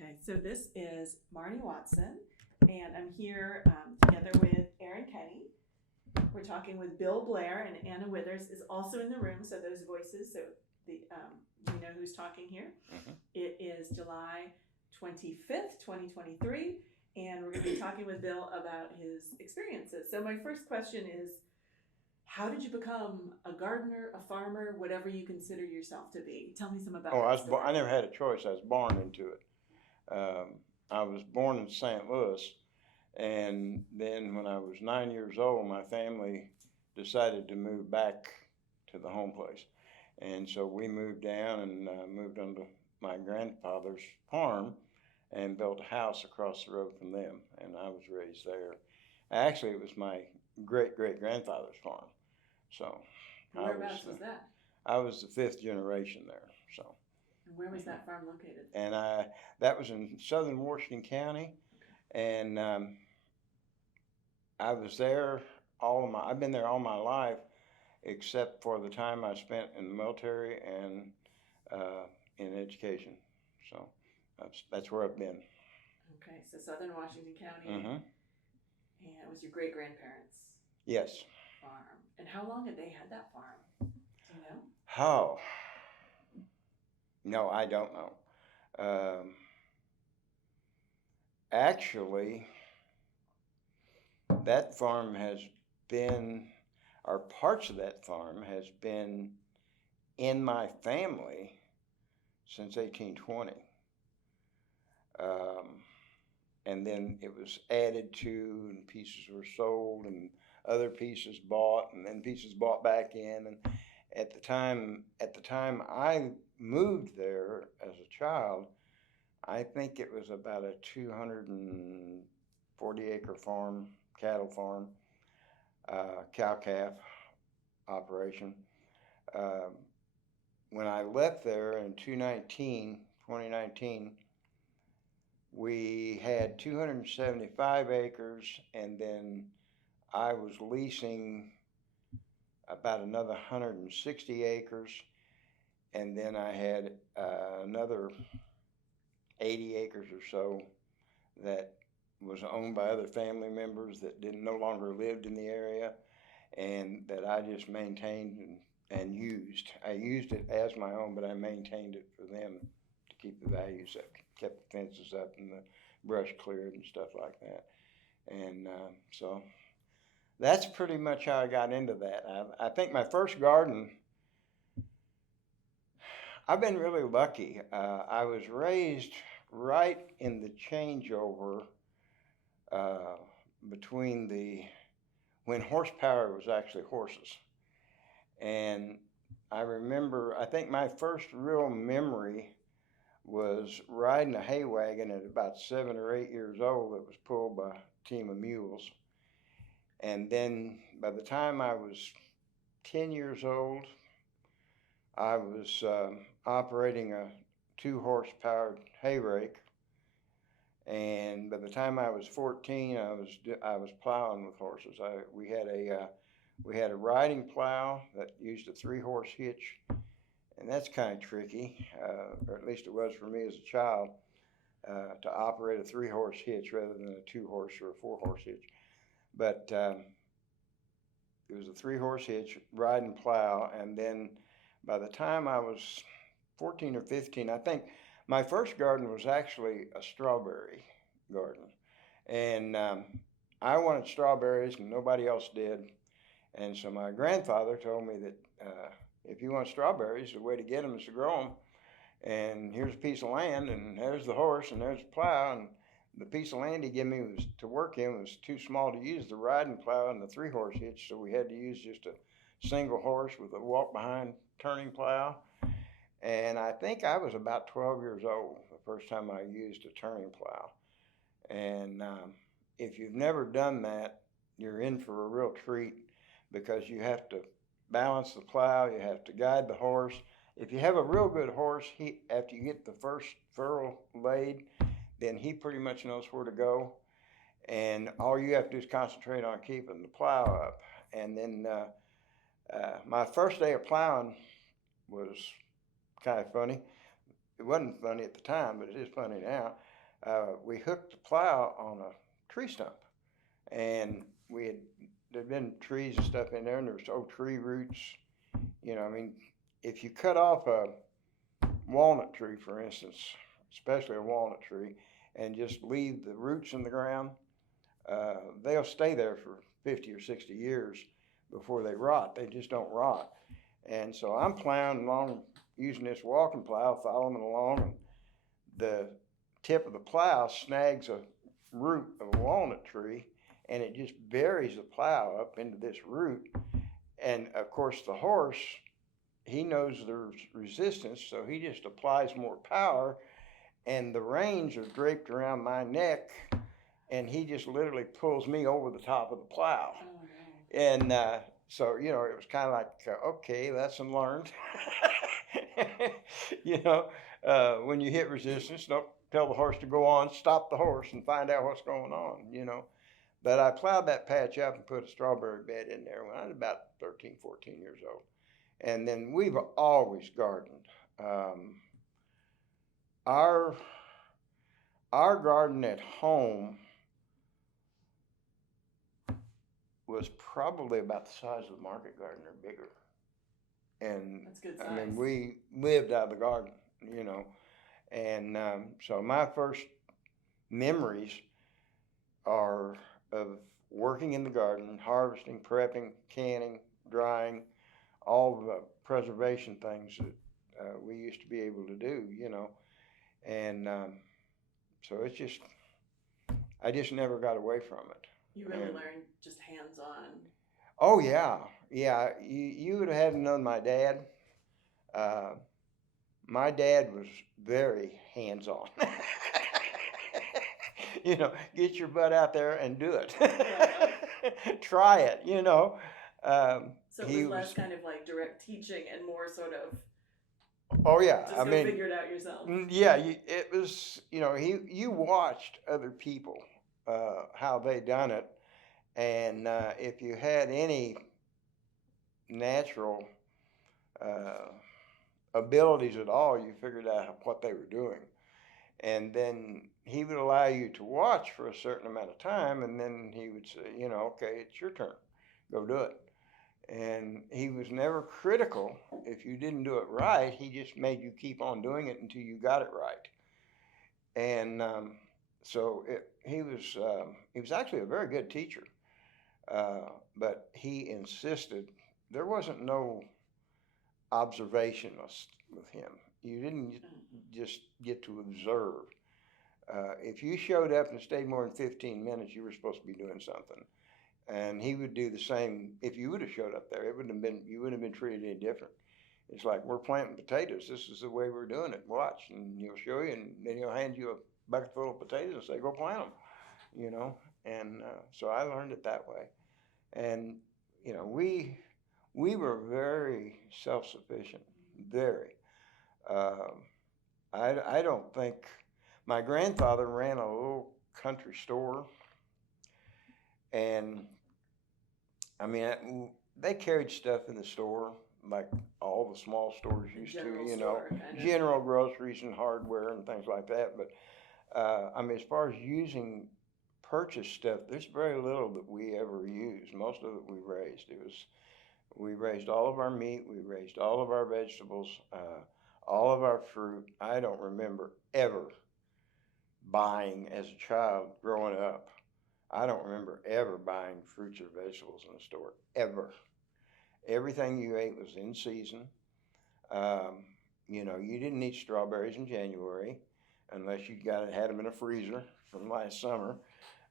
Okay, so this is Marnie Watson, and I'm here together with Erin Kenny. We're talking with Bill Blair, and Anna Withers is also in the room, so those voices, so you know who's talking here. Mm-hmm. It is July 25th, 2023, and we're going to be talking with Bill about his experiences. So my first question is, how did you become a gardener, a farmer, whatever you consider yourself to be? Tell me some about that. I never had a choice. I was born into it. I was born in St. Louis, and then when I was 9 years old, my family decided to move back to the home place. And so we moved down and moved onto my grandfather's farm and built a house across the road from them, and I was raised there. Actually, it was my great-great-grandfather's farm. So Whereabouts was that? I was the fifth generation there. So. And where was that farm located? And that was in southern Washington County, and I was there I've been there all my life, except for the time I spent in the military and in education. So that's where I've been. Okay, so southern Washington County. Mm-hmm. And it was your great grandparents' Yes. farm. And how long had they had that farm? Do you know? How? No, I don't know. Actually, that farm has been, or parts of that farm has been in my family since 1820. And then it was added to, and pieces were sold, and other pieces bought, and then pieces bought back in. And at the time I moved there as a child, I think it was about a 240-acre farm, cattle farm, cow-calf operation. When I left there in 2019, we had 275 acres, and then I was leasing about another 160 acres, and then I had another 80 acres or so that was owned by other family members that no longer lived in the area, and that I just maintained and used. I used it as my own, but I maintained it for them to keep the values up, kept the fences up and the brush cleared and stuff like that. And so that's pretty much how I got into that. I think my first garden, I've been really lucky. I was raised right in the changeover between when horsepower was actually horses. And I remember, I think my first real memory was riding a hay wagon at about 7 or 8 years old that was pulled by a team of mules. And then by the time I was 10 years old, I was operating a 2-horse-powered hay rake. And by the time I was 14, I was plowing with horses. We had a riding plow that used a 3-horse hitch, and that's kind of tricky, or at least it was for me as a child, to operate a 3-horse hitch rather than a 2-horse or a 4-horse hitch. But it was a 3-horse hitch, riding plow, and then by the time I was 14 or 15, I think my first garden was actually a strawberry garden. And I wanted strawberries and nobody else did. And so my grandfather told me that if you want strawberries, the way to get them is to grow them. And here's a piece of land, and there's the horse, and there's the plow. And the piece of land he gave me to work in was too small to use the riding plow and the 3-horse hitch, so we had to use just a single horse with a walk-behind turning plow. And I think I was about 12 years old the first time I used a turning plow. And if you've never done that, you're in for a real treat, because you have to balance the plow, you have to guide the horse. If you have a real good horse, after you get the first furrow laid, then he pretty much knows where to go. And all you have to do is concentrate on keeping the plow up. And then my first day of plowing was kind of funny. It wasn't funny at the time, but it is funny now. we hooked the plow on a tree stump, and there'd been trees and stuff in there, and there was old tree roots. I mean, if you cut off a walnut tree, for instance, especially a walnut tree, and just leave the roots in the ground, they'll stay there for 50 or 60 years before they rot. They just don't rot. And so I'm plowing along using this walking plow, following along, and the tip of the plow snags a root of a walnut tree, and it just buries the plow up into this root. And of course, the horse, he knows there's resistance, so he just applies more power, and the reins are draped around my neck, and he just literally pulls me over the top of the plow. Oh, no. And so, it was kind of like, okay, lesson learned. When you hit resistance, don't tell the horse to go on, stop the horse and find out what's going on. But I plowed that patch up and put a strawberry bed in there when I was about 13, 14 years old. And then we've always gardened. Our garden at home was probably about the size of the market garden or bigger. And that's good size. I mean, we lived out of the garden, and so my first memories are of working in the garden, harvesting, prepping, canning, drying, all the preservation things that we used to be able to do, and so I just never got away from it. You really learned just hands-on. Oh yeah. You would have had to know my dad. My dad was very hands-on. Get your butt out there and do it. Try it. So it was less kind of like direct teaching and more sort of. Oh yeah, just figure it out yourself. Yeah, it was. You watched other people how they done it, and if you had any natural abilities at all, you figured out what they were doing, and then he would allow you to watch for a certain amount of time, and then he would say, okay, it's your turn, go do it. And he was never critical if you didn't do it right. He just made you keep on doing it until you got it right. And so he was actually a very good teacher, but he insisted there wasn't no observationist with him. You didn't just get to observe. If you showed up and stayed more than 15 minutes, you were supposed to be doing something. And he would do the same if you would have showed up there. You wouldn't have been treated any different. It's like, we're planting potatoes. This is the way we're doing it. Watch, and he'll show you, and then he'll hand you a bucket full of potatoes and say, go plant them. And so I learned it that way. And we were very self-sufficient, very. I don't think my grandfather ran a little country store, and I mean, they carried stuff in the store like all the small stores used to, general groceries and hardware and things like that. But I mean, as far as using purchased stuff, there's very little that we ever used. Most of it we raised. We raised all of our meat, we raised all of our vegetables, all of our fruit. I don't remember ever buying as a child growing up. I don't remember ever buying fruits or vegetables in the store, ever. Everything you ate was in season. You didn't eat strawberries in January unless you had them in a freezer from last summer.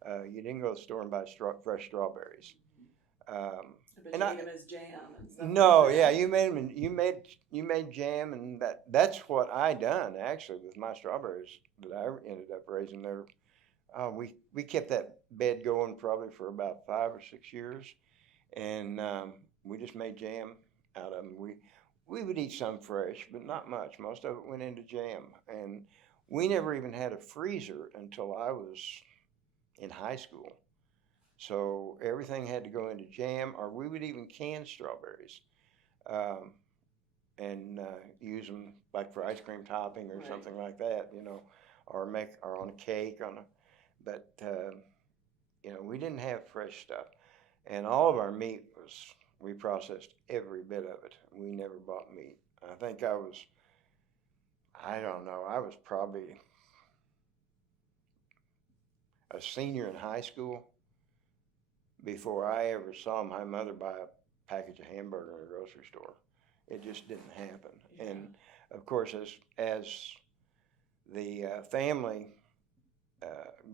You didn't go to the store and buy fresh strawberries. But you made them as jam and stuff. No, like that. yeah, you made jam, and that's what I done actually with my strawberries that I ended up raising there. We kept that bed going probably for about 5 or 6 years, and we just made jam out of them. We would eat some fresh, but not much. Most of it went into jam, and we never even had a freezer until I was in high school. So everything had to go into jam, or we would even can strawberries and use them like for ice cream topping or something like that, or on a cake but we didn't have fresh stuff, and all of our meat we processed every bit of it. We never bought meat. I think I don't know, I was probably a senior in high school before I ever saw my mother buy a package of hamburger in a grocery store. It just didn't happen. Yeah. And of course, as the family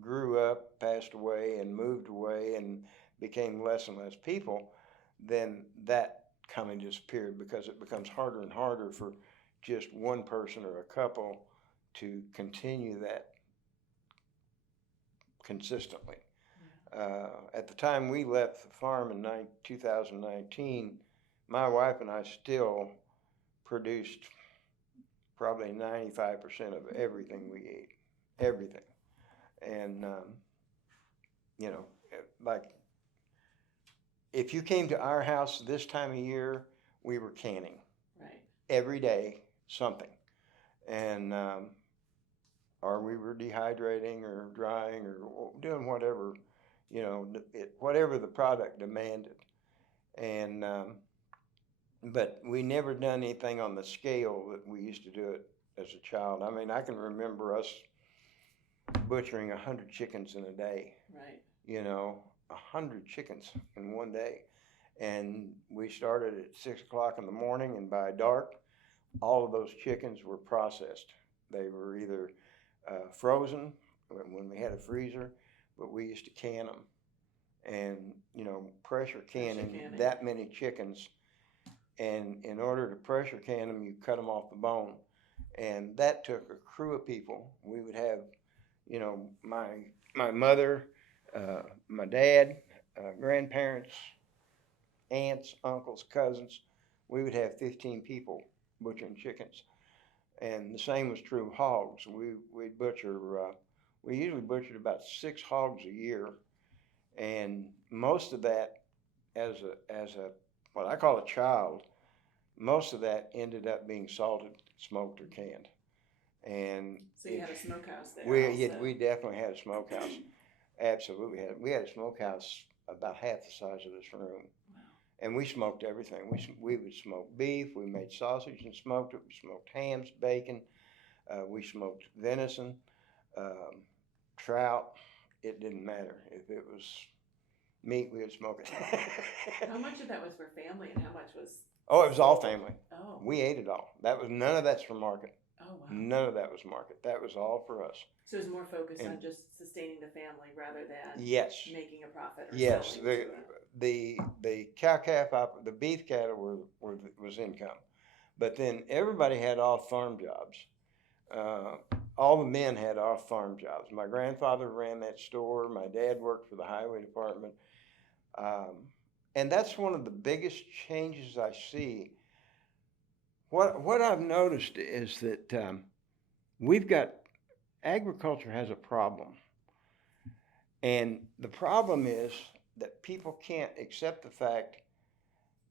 grew up, passed away, and moved away, and became less and less people, then that kind of disappeared, because it becomes harder and harder for just one person or a couple to continue that consistently. At the time we left the farm in 2019, my wife and I still produced probably 95% of everything we ate, everything. And, like, if you came to our house this time of year, we were canning. Right. Every day, something. And, or we were dehydrating or drying or doing whatever, whatever the product demanded. And, but we never done anything on the scale that we used to do it as a child. I mean, I can remember us butchering 100 chickens in a day. Right. 100 chickens in one day. And we started at 6 o'clock in the morning, and by dark, all of those chickens were processed. They were either frozen when we had a freezer, but we used to can them. And, pressure canning that many chickens. And in order to pressure can them, you cut them off the bone. And that took a crew of people. We would have, my mother, my dad, grandparents, aunts, uncles, cousins. We would have 15 people butchering chickens. And the same was true of hogs. We'd butcher, we usually butchered about 6 hogs a year. And most of that, as a what I call a child, most of that ended up being salted, smoked, or canned. And so you had a smokehouse there. We definitely had a smokehouse. Absolutely had. We had a smokehouse about half the size of this room. Wow. And we smoked everything. We would smoke beef. We made sausage and smoked it. We smoked hams, bacon. We smoked venison, trout. It didn't matter. If it was meat, we would smoke it. How much of that was for family, and how much was? Oh, it was all family. Oh. We ate it all. None of that's for market. Oh, wow. None of that was market. That was all for us. So it was more focused on just sustaining the family rather than making a profit or yes. selling The cow calf the beef cattle was income, but then everybody had off farm jobs. All the men had off farm jobs. My grandfather ran that store. My dad worked for the highway department. And that's one of the biggest changes I see. What I've noticed is that agriculture has a problem. And the problem is that people can't accept the fact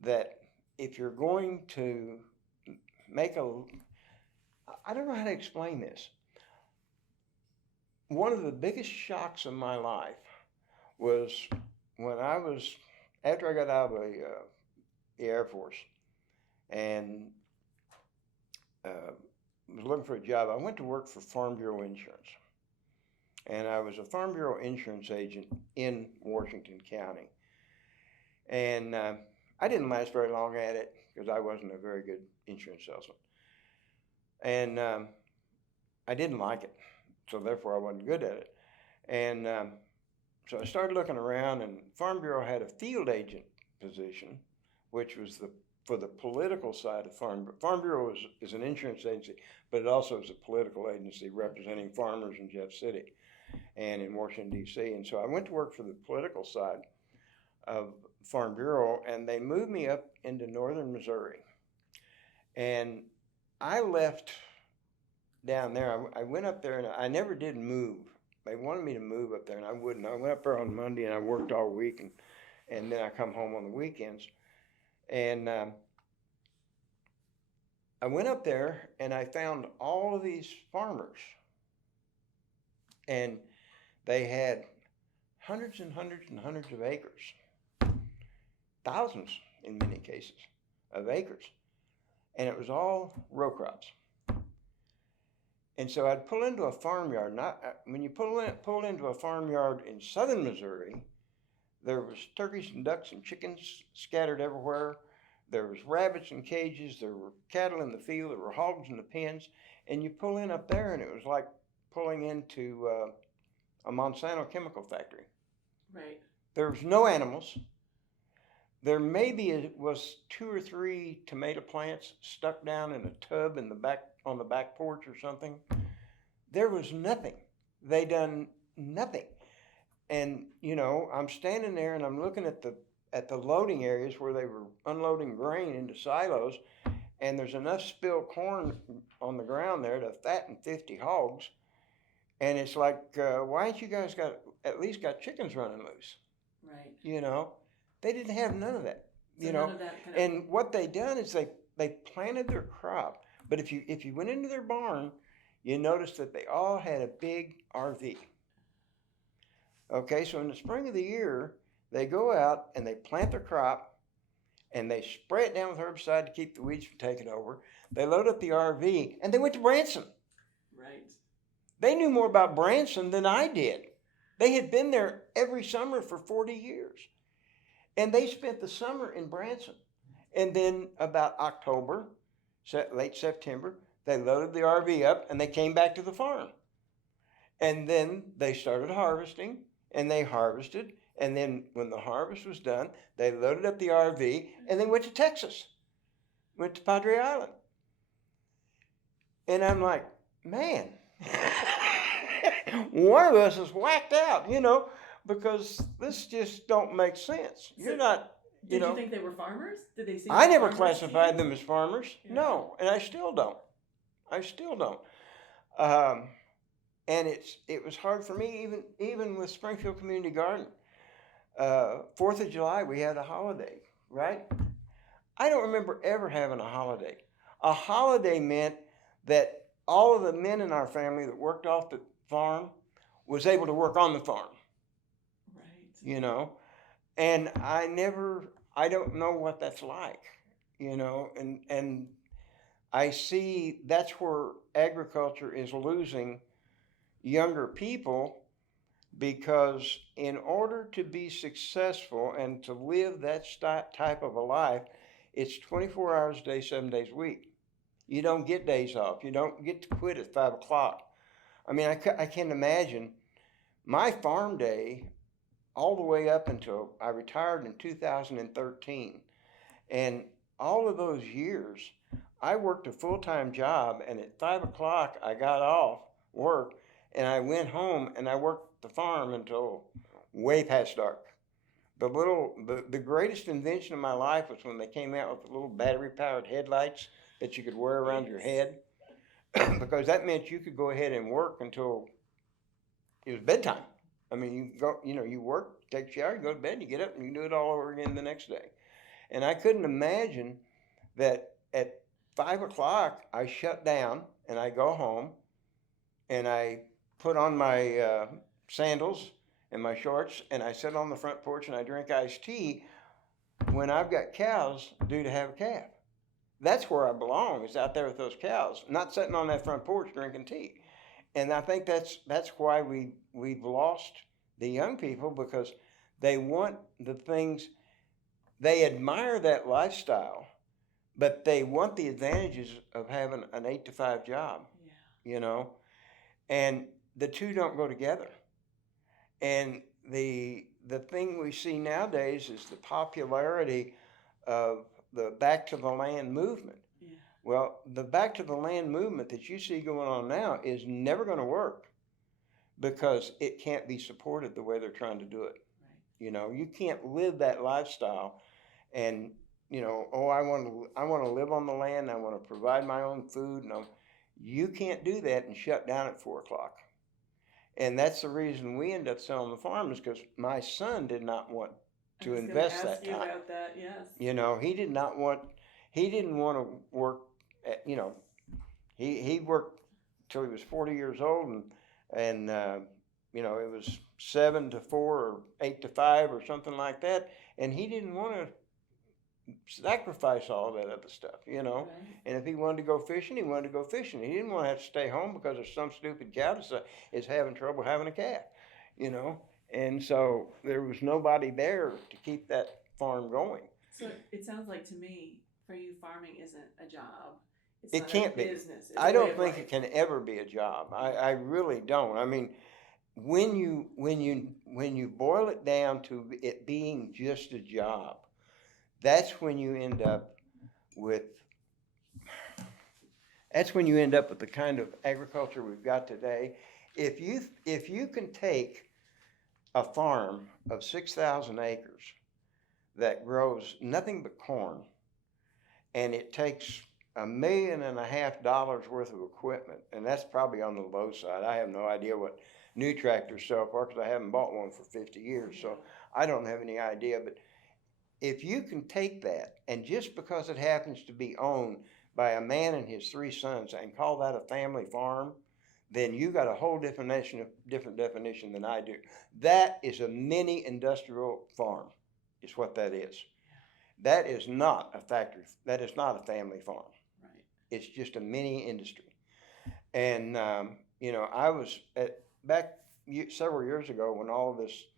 that if you're going to I don't know how to explain this. One of the biggest shocks of my life was after I got out of the Air Force and was looking for a job. I went to work for Farm Bureau Insurance. And I was a Farm Bureau insurance agent in Washington County. And I didn't last very long at it because I wasn't a very good insurance salesman. And I didn't like it, so therefore I wasn't good at it. And so I started looking around, and Farm Bureau had a field agent position, which was for the political side of Farm Bureau. Farm Bureau is an insurance agency, but it also is a political agency representing farmers in Jeff City and in Washington, D.C. And so I went to work for the political side of Farm Bureau, and they moved me up into northern Missouri. And I left down there. I went up there, and I never did move. They wanted me to move up there, and I wouldn't. I went up there on Monday, and I worked all week, and then I come home on the weekends. And I went up there, and I found all of these farmers And they had hundreds and hundreds and hundreds of acres, thousands in many cases of acres. And it was all row crops. And so I'd pull into a farmyard. When you pull into a farmyard in southern Missouri, there was turkeys and ducks and chickens scattered everywhere. There was rabbits in cages. There were cattle in the field. There were hogs in the pens. And you pull in up there, and it was like pulling into a Monsanto chemical factory. Right. There was no animals. There maybe was 2 or 3 tomato plants stuck down in a tub in the back on the back porch or something. There was nothing. They done nothing. And I'm standing there and I'm looking at the loading areas where they were unloading grain into silos, and there's enough spilled corn on the ground there to fatten 50 hogs. And it's like, why ain't you guys at least got chickens running loose? Right. They didn't have none of that. So none of that kind of... And what they done is they planted their crop. But if you went into their barn, you notice that they all had a big RV. Okay, so in the spring of the year, they go out and they plant their crop and they spray it down with herbicide to keep the weeds from taking over. They load up the RV and they went to Branson. Right. They knew more about Branson than I did. They had been there every summer for 40 years. And they spent the summer in Branson. And then about October, late September, they loaded the RV up and they came back to the farm. And then they started harvesting, and they harvested. And then when the harvest was done, they loaded up the RV and they went to Texas, went to Padre Island. And I'm like, man, one of us is whacked out, because this just don't make sense. You're not, Did you think they were farmers? Did they see? I never classified them as farmers. Yeah. No, and I still don't. And it was hard for me even with Springfield Community Garden. 4th of July, we had a holiday, right? I don't remember ever having a holiday. A holiday meant that all of the men in our family that worked off the farm was able to work on the farm. Right. And I don't know what that's like, and I see that's where agriculture is losing younger people, because in order to be successful and to live that type of a life, it's 24 hours a day, 7 days a week. You don't get days off. You don't get to quit at 5 o'clock. I mean, I can't imagine my farm day all the way up until I retired in 2013. And all of those years, I worked a full-time job, and at 5 o'clock, I got off work, and I went home, and I worked the farm until way past dark. The greatest invention of my life was when they came out with the little battery-powered headlights that you could wear around your head, because that meant you could go ahead and work until it was bedtime. I mean, you go, you work, take a shower, you go to bed, you get up, and you do it all over again the next day. And I couldn't imagine that at 5 o'clock I shut down and I go home and I put on my sandals and my shorts and I sit on the front porch and I drink iced tea when I've got cows due to have a calf. That's where I belong, is out there with those cows, not sitting on that front porch drinking tea. And I think that's why we've lost the young people, because they want the things, they admire that lifestyle, but they want the advantages of having an 8-to-5 job, and the two don't go together. And the thing we see nowadays is the popularity of the back to the land movement. Yeah. Well, the back to the land movement that you see going on now is never going to work, because it can't be supported the way they're trying to do it. Right. You can't live that lifestyle and, I want to live on the land, I want to provide my own food. No, you can't do that and shut down at 4 o'clock. And that's the reason we end up selling the farm, is because my son did not want to invest that time. I was going to ask you about that, yes. He didn't want to work he worked till he was 40 years old, and it was 7 to 4 or 8 to 5 or something like that. And he didn't want to sacrifice all that other stuff, Right. And if he wanted to go fishing, he wanted to go fishing. He didn't want to have to stay home because of some stupid cow that is having trouble having a calf, And so there was nobody there to keep that farm going. So it sounds like to me, for you, farming isn't a job. It's It not can't a be. business. It's I a way don't of think life. it can ever be a job. I really don't. I mean, when you boil it down to it being just a job, that's when you end up with the kind of agriculture we've got today. If you can take a farm of 6,000 acres that grows nothing but corn, and it takes $1.5 million worth of equipment, and that's probably on the low side. I have no idea what new tractors sell for because I haven't bought one for 50 years, so I don't have any idea. But if you can take that, and just because it happens to be owned by a man and his 3 sons and call that a family farm, then you got a whole different definition than I do. That is a mini industrial farm, is what that is. That is not a factory. That is not a family farm. Right. It's just a mini industry. And I was back several years ago when all of this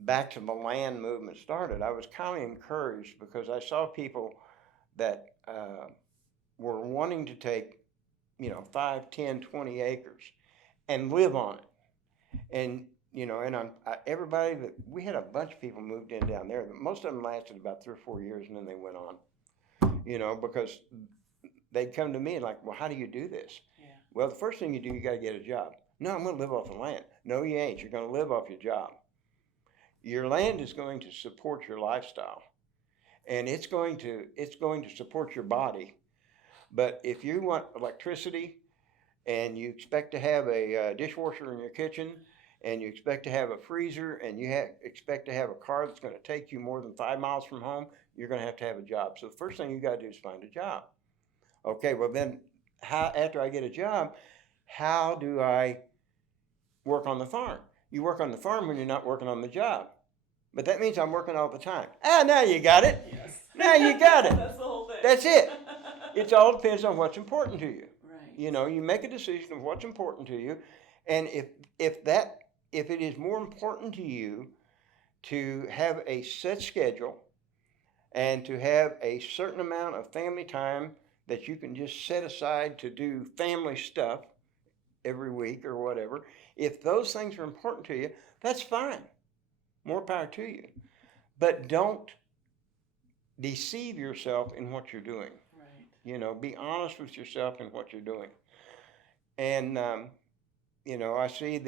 back to the land movement started. I was kind of encouraged because I saw people that were wanting to take 5, 10, 20 acres and live on it. And everybody that we had a bunch of people moved in down there. Most of them lasted about 3 or 4 years, and then they went on. Because they'd come to me and like, well, how do you do this? Yeah. Well, the first thing you do, you got to get a job. No, I'm going to live off the land. No, you ain't. You're going to live off your job. Your land is going to support your lifestyle, and it's going to support your body. But if you want electricity, and you expect to have a dishwasher in your kitchen, and you expect to have a freezer, and you expect to have a car that's going to take you more than 5 miles from home, you're going to have a job. So the first thing you got to do is find a job. Okay, well then, after I get a job, how do I work on the farm? You work on the farm when you're not working on the job. But that means I'm working all the time. Now you got it. Yes. Now you got it. That's the whole thing. That's it. It all depends on what's important to you. Right. You make a decision of what's important to you, and if it is more important to you to have a set schedule and to have a certain amount of family time that you can just set aside to do family stuff every week or whatever, if those things are important to you, that's fine. More power to you. But don't deceive yourself in what you're doing. Right. Be honest with yourself in what you're doing. And, I see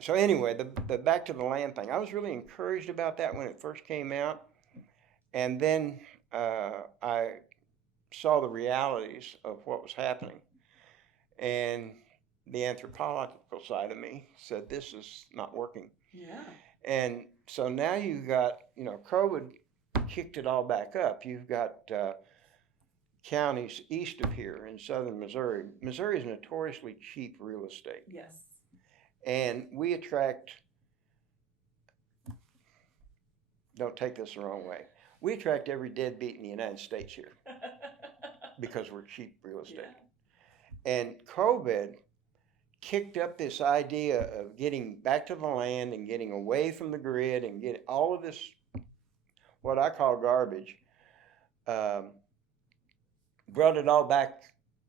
so anyway, the back to the land thing, I was really encouraged about that when it first came out. And then I saw the realities of what was happening. And the anthropological side of me said, this is not working. Yeah. And so now you've got, COVID kicked it all back up. You've got counties east of here in southern Missouri. Missouri is notoriously cheap real estate. Yes. And we attract, don't take this the wrong way, we attract every deadbeat in the United States here because we're cheap real estate. Yeah. And COVID kicked up this idea of getting back to the land and getting away from the grid and getting all of this, what I call garbage, brought it all back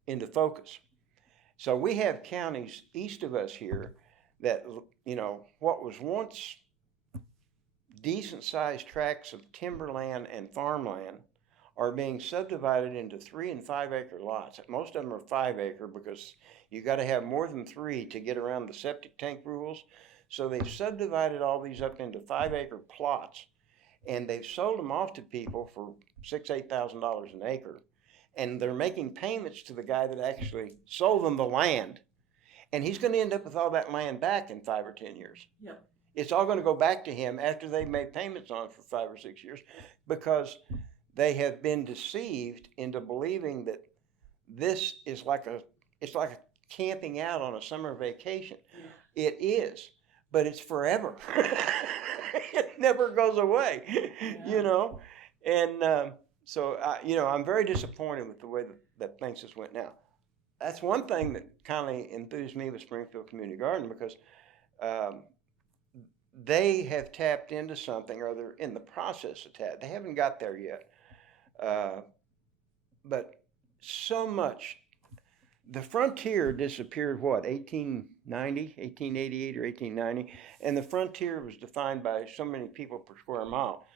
into focus. So we have counties east of us here that, what was once decent sized tracts of timberland and farmland are being subdivided into 3 and 5 acre lots. Most of them are 5 acre because you got to have more than 3 to get around the septic tank rules. So they've subdivided all these up into 5 acre plots, and they've sold them off to people for $6,000, $8,000 an acre. And they're making payments to the guy that actually sold them the land. And he's going to end up with all that land back in 5 or 10 years. Yep. It's all going to go back to him after they've made payments on it for 5 or 6 years, because they have been deceived into believing that this is like a camping out on a summer vacation. Yeah. It is, but it's forever. It never goes away, Yeah. And so, I'm very disappointed with the way that things just went now. That's one thing that kind of enthused me with Springfield Community Garden because um, they have tapped into something, or they're in the process of tap. They haven't got there yet, uh, but so much. The frontier disappeared, what, 1890, 1888, or 1890? And the frontier was defined by so many people per square mile.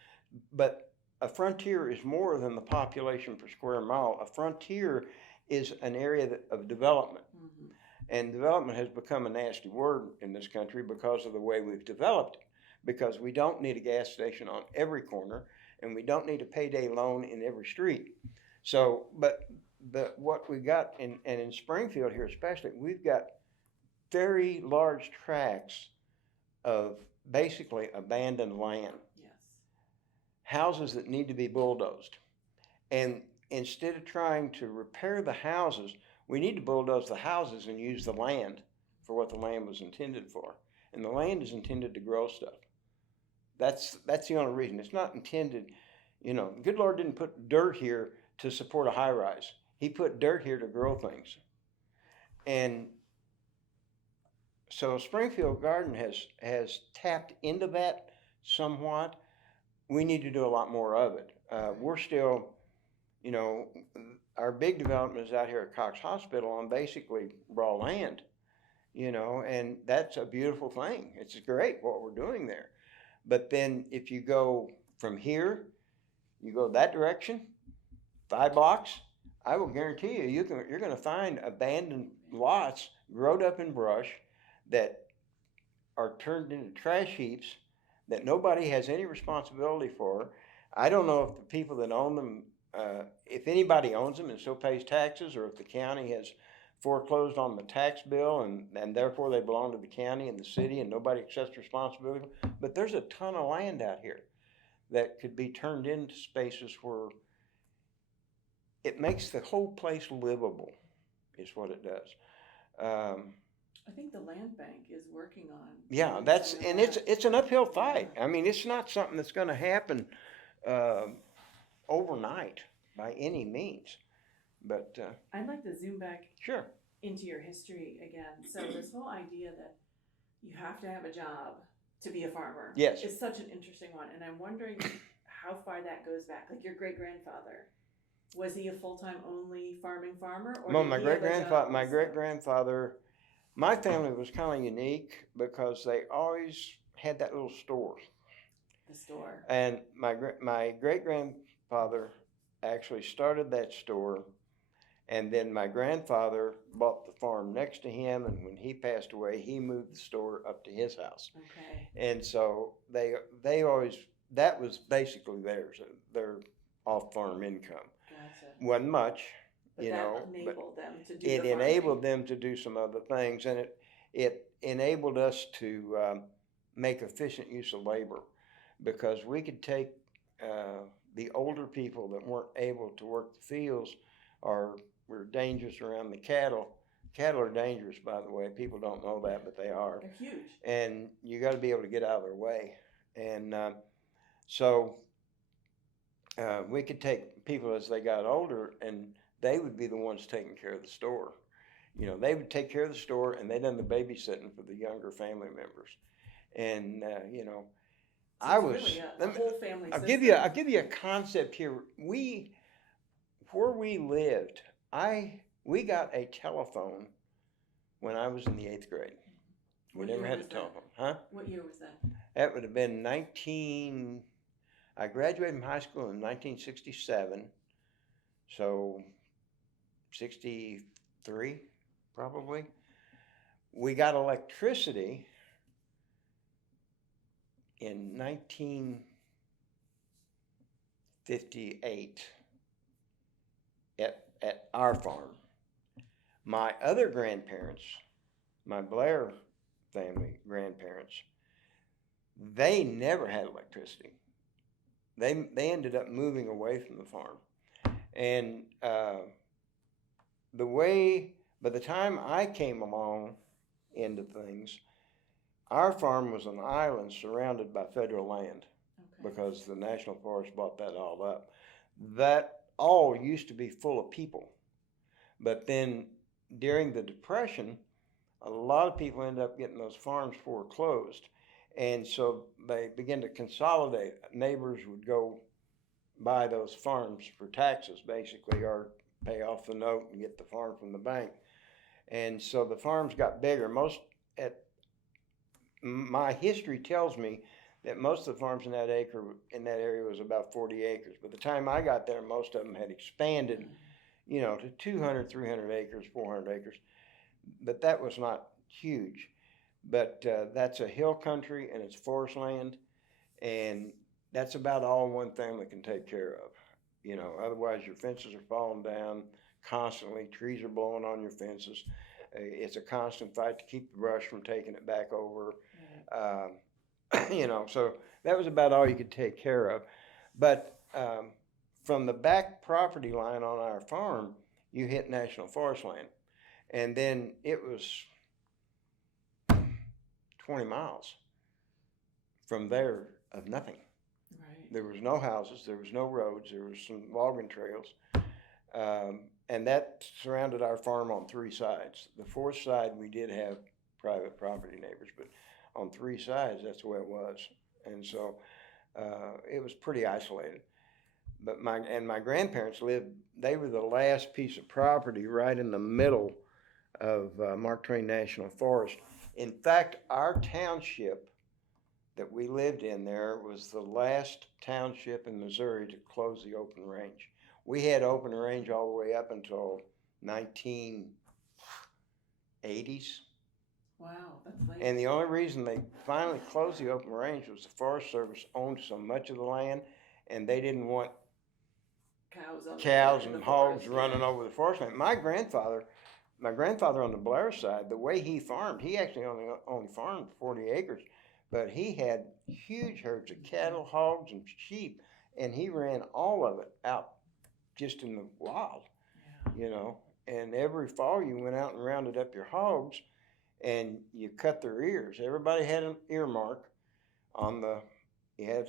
But a frontier is more than the population per square mile. A frontier is an area of development. Mm-hmm. And development has become a nasty word in this country because of the way we've developed it. Because we don't need a gas station on every corner, and we don't need a payday loan in every street. So, but what we got in Springfield here especially, we've got very large tracts of basically abandoned land. Yes. Houses that need to be bulldozed. And instead of trying to repair the houses, we need to bulldoze the houses and use the land for what the land was intended for. And the land is intended to grow stuff. That's the only reason. It's not intended, good Lord didn't put dirt here to support a high rise. He put dirt here to grow things. And so Springfield Garden has tapped into that somewhat. We need to do a lot more of it. We're still, our big development is out here at Cox Hospital on basically raw land, and that's a beautiful thing. It's great what we're doing there. But then if you go from here, you go that direction, 5 blocks, I will guarantee you're going to find abandoned lots growed up in brush that are turned into trash heaps that nobody has any responsibility for. I don't know if the people that own them, if anybody owns them and still pays taxes, or if the county has foreclosed on the tax bill and therefore they belong to the county and the city and nobody accepts responsibility. But there's a ton of land out here that could be turned into spaces where it makes the whole place livable, is what it does. I think the land bank is working on. Yeah, it's an uphill fight. I mean, it's not something that's going to happen overnight by any means. But I'd like to zoom back sure into your history again. So this whole idea that you have to have a job to be a farmer, yes, is such an interesting one. And I'm wondering how far that goes back. Like your great-grandfather, was he a full-time only farming farmer? Or well, my great-grandfather, my family was kind of unique because they always had that little store. The store. And my great-grandfather actually started that store, and then my grandfather bought the farm next to him, and when he passed away, he moved the store up to his house. Okay. And so they always, that was basically theirs, their off-farm income. Gotcha. Wasn't much, but that enabled them to do it enabled them to do some other things, and it enabled us to make efficient use of labor, because we could take the older people that weren't able to work the fields or were dangerous around the cattle. Cattle are dangerous, by the way. People don't know that, but they are. They're huge. And you got to be able to get out of their way. And so we could take people as they got older, and they would be the ones taking care of the store. They would take care of the store, and they done the babysitting for the younger family members. And So I it's was. really a whole family I'll system. give you a concept here. Where we lived, we got a telephone when I was in the 8th grade. We What never year had a was that? telephone, huh? What year was that? That would have been I graduated from high school in 1967, so 63 probably. We got electricity in 1958 at our farm. My other grandparents, my Blair family grandparents, they never had electricity. They ended up moving away from the farm. And By the time I came along into things, our farm was an island surrounded by federal land Okay. because the National Forest bought that all up. That all used to be full of people. But then during the Depression, a lot of people ended up getting those farms foreclosed. And so they began to consolidate. Neighbors would go buy those farms for taxes, basically, or pay off the note and get the farm from the bank. And so the farms got bigger. My history tells me that most of the farms in that area was about 40 acres. By the time I got there, most of them had expanded, to 200, 300 acres, 400 acres. But that was not huge. But that's a hill country and it's forest land, and that's about all one family can take care of. Otherwise your fences are falling down constantly. Trees are blowing on your fences. It's a constant fight to keep the brush from taking it back over. So that was about all you could take care of. But from the back property line on our farm, you hit National Forest land. And then it was 20 miles from there of nothing. Right. There was no houses, there was no roads, there was some logging trails. And that surrounded our farm on three sides. The fourth side, we did have private property neighbors, but on three sides, that's the way it was. And so it was pretty isolated. But my grandparents they were the last piece of property right in the middle of Mark Twain National Forest. In fact, our township that we lived in there was the last township in Missouri to close the open range. We had open range all the way up until 1980s. Wow, that's late. And the only reason they finally closed the open range was the Forest Service owned so much of the land, and they didn't want cows and hogs running over the forest land. My grandfather on the Blair side, the way he farmed, he actually only farmed 40 acres, but he had huge herds of cattle, hogs, and sheep, and he ran all of it out just in the wild, and every fall you went out and rounded up your hogs and you cut their ears. Everybody had an earmark on and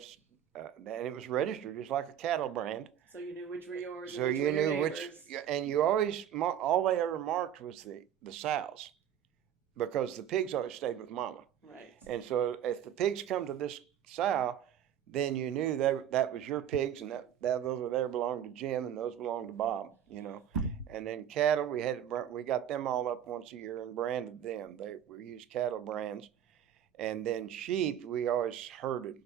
it was registered just like a cattle brand. So you knew which were yours. So you knew which, and you always, all they ever marked was the sows, because the pigs always stayed with mama. Right. And so if the pigs come to this sow, then you knew that was your pigs, and that those there belonged to Jim, and those belonged to Bob, And then cattle, we got them all up once a year and branded them. We used cattle brands. And then sheep, we always herded.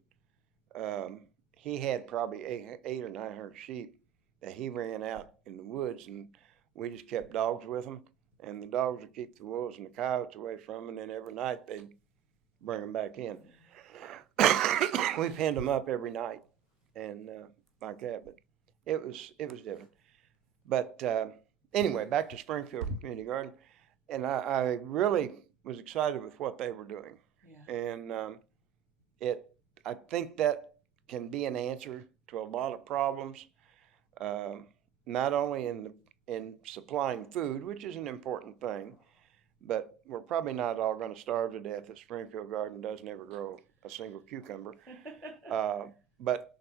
He had probably 800 or 900 sheep that he ran out in the woods, and we just kept dogs with him, and the dogs would keep the wolves and the coyotes away from him, and then every night they'd bring them back in. We pinned them up every night, and like that, but it was different. But anyway, back to Springfield Community Garden, and I really was excited with what they were doing. Yeah. And I think that can be an answer to a lot of problems, not only in supplying food, which is an important thing, but we're probably not all going to starve to death if Springfield Garden doesn't ever grow a single cucumber. But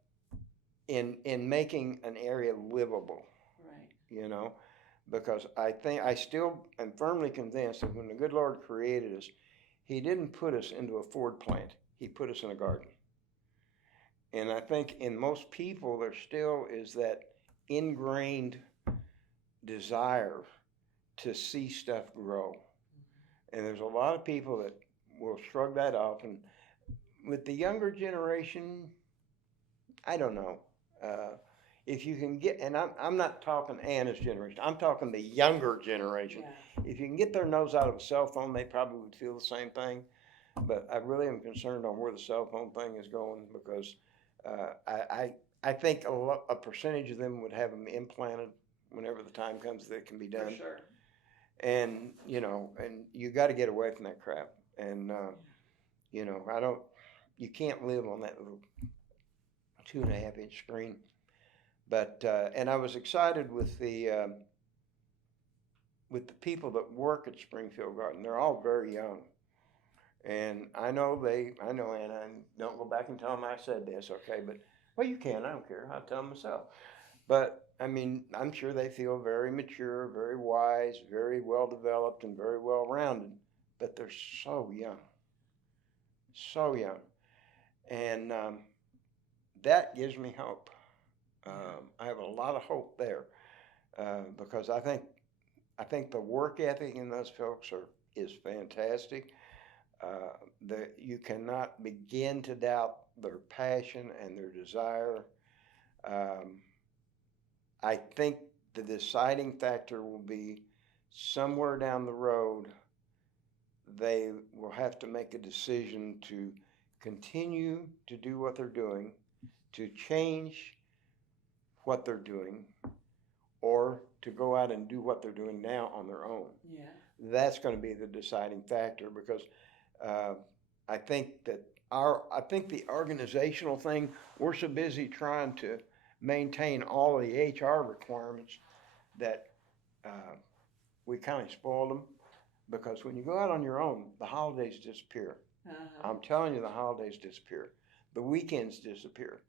in making an area livable, right? Because I still am firmly convinced that when the good Lord created us, He didn't put us into a Ford plant. He put us in a garden. And I think in most people there still is that ingrained desire to see stuff grow. And there's a lot of people that will shrug that off. And with the younger generation, I don't know. If you can get, and I'm not talking Anna's generation, I'm talking the younger generation. Yeah. If you can get their nose out of a cell phone, they probably would feel the same thing. But I really am concerned on where the cell phone thing is going, because I think a percentage of them would have them implanted whenever the time comes that it can be done. For sure. And and you got to get away from that crap. And you can't live on that little 2.5-inch screen. But and I was excited with the with the people that work at Springfield Garden, they're all very young. And I know Anna, and don't go back and tell them I said this, okay? But, well, you can, I don't care. I'll tell them myself. But, I mean, I'm sure they feel very mature, very wise, very well developed, and very well rounded. But they're so young. So young. And that gives me hope. I have a lot of hope there because I think the work ethic in those folks is fantastic. You cannot begin to doubt their passion and their desire. I think the deciding factor will be somewhere down the road, they will have to make a decision to continue to do what they're doing, to change what they're doing, or to go out and do what they're doing now on their own. Yeah. That's going to be the deciding factor because I think the organizational thing, we're so busy trying to maintain all of the HR requirements that we kind of spoiled them because when you go out on your own, the holidays disappear. I'm telling you, the holidays disappear. The weekends disappear.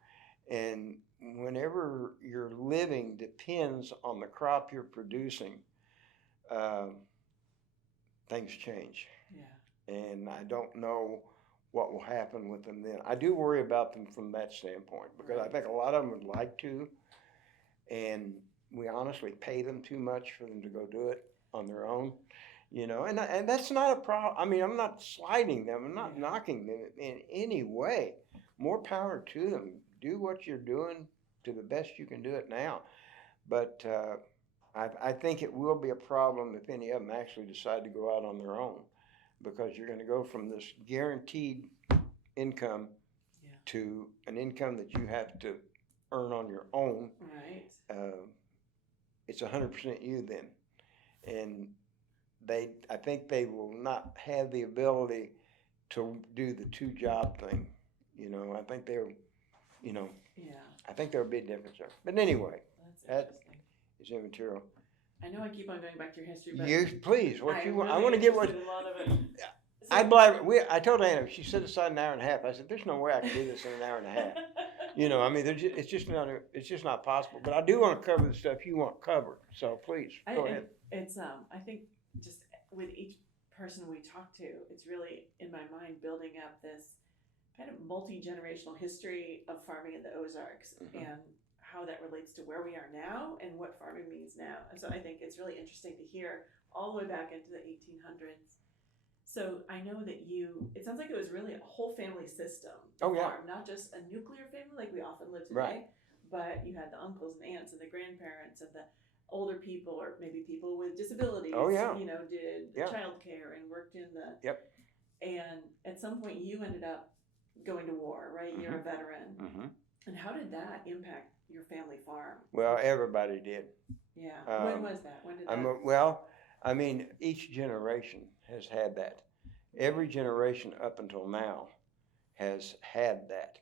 And whenever your living depends on the crop you're producing, things change. Yeah. And I don't know what will happen with them then. I do worry about them from that standpoint because I think a lot of them would like to, and we honestly pay them too much for them to go do it on their own, and that's not a problem. I mean, I'm not slighting them. I'm not knocking them in any way. More power to them. Do what you're doing to the best you can do it now. But I think it will be a problem if any of them actually decide to go out on their own because you're going to go from this guaranteed income to an income that you have to earn on your own. Right. It's 100% you then. And I think they will not have the ability to do the two-job thing. I think I think there'll be a difference there. But anyway, That's that is immaterial. I know I keep on going back to your history, but Please, what you want. I really want to get what. interested in a lot of it. I told Anna, she set aside an hour and a half. I said, "There's no way I can do this in an hour and a half." I mean, it's just not possible. But I do want to cover the stuff you want covered. So please, go ahead. It's I think just with each person we talk to, it's really in my mind building up this kind of multi-generational history of farming in the Ozarks and how that relates to where we are now and what farming means now. And so I think it's really interesting to hear all the way back into the 1800s. So I know that it sounds like it was really a whole family system to farm, not just a nuclear family like we often live today, but you had the uncles and aunts and the grandparents and the older people or maybe people with disabilities, did childcare and worked in the, and at some point you ended up going to war, right? You're a veteran. And how did that impact your family farm? Well, everybody did. Yeah. When was that? When did that? Each generation has had that. Every generation up until now has had that.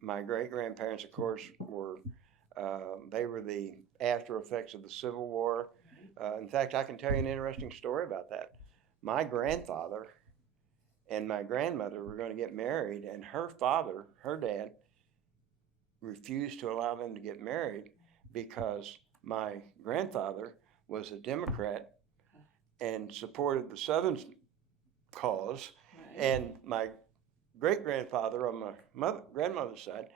My great-grandparents, of course, they were the after effects of the Civil War. In fact, I can tell you an interesting story about that. My grandfather and my grandmother were going to get married, and her dad, refused to allow them to get married because my grandfather was a Democrat and supported the Southern cause, and my great-grandfather on my grandmother's side,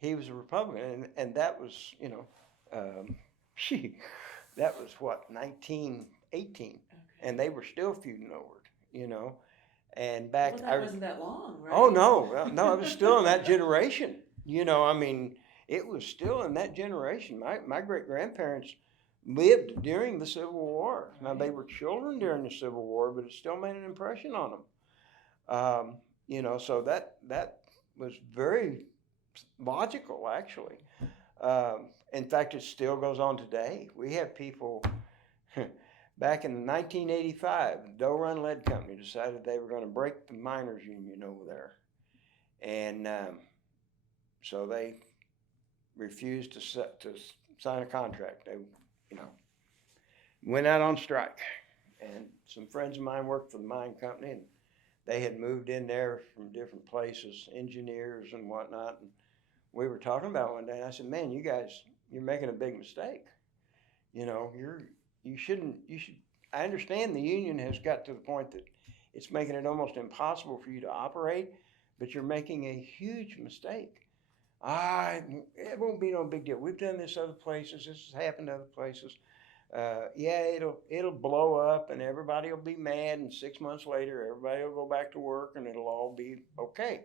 he was a Republican, and that was, that was what, 1918, and they were still feuding over it, and back. Well, that wasn't that long, right? Oh no, it was still in that generation. It was still in that generation. My great-grandparents lived during the Civil War. Now, they were children during the Civil War, but it still made an impression on them. So that was very logical, actually. In fact, it still goes on today. We have people, back in 1985, the Doe Run Lead Company decided they were going to break the miners' union over there. And so they refused to sign a contract. went out on strike. And some friends of mine worked for the mine company, and they had moved in there from different places, engineers and whatnot. And we were talking about it one day, and I said, man, you guys, you're making a big mistake. You know, you should, I understand the union has got to the point that it's making it almost impossible for you to operate, but you're making a huge mistake. It won't be no big deal. We've done this other places. This has happened to other places. Yeah, it'll blow up and everybody will be mad, and 6 months later everybody will go back to work and it'll all be okay.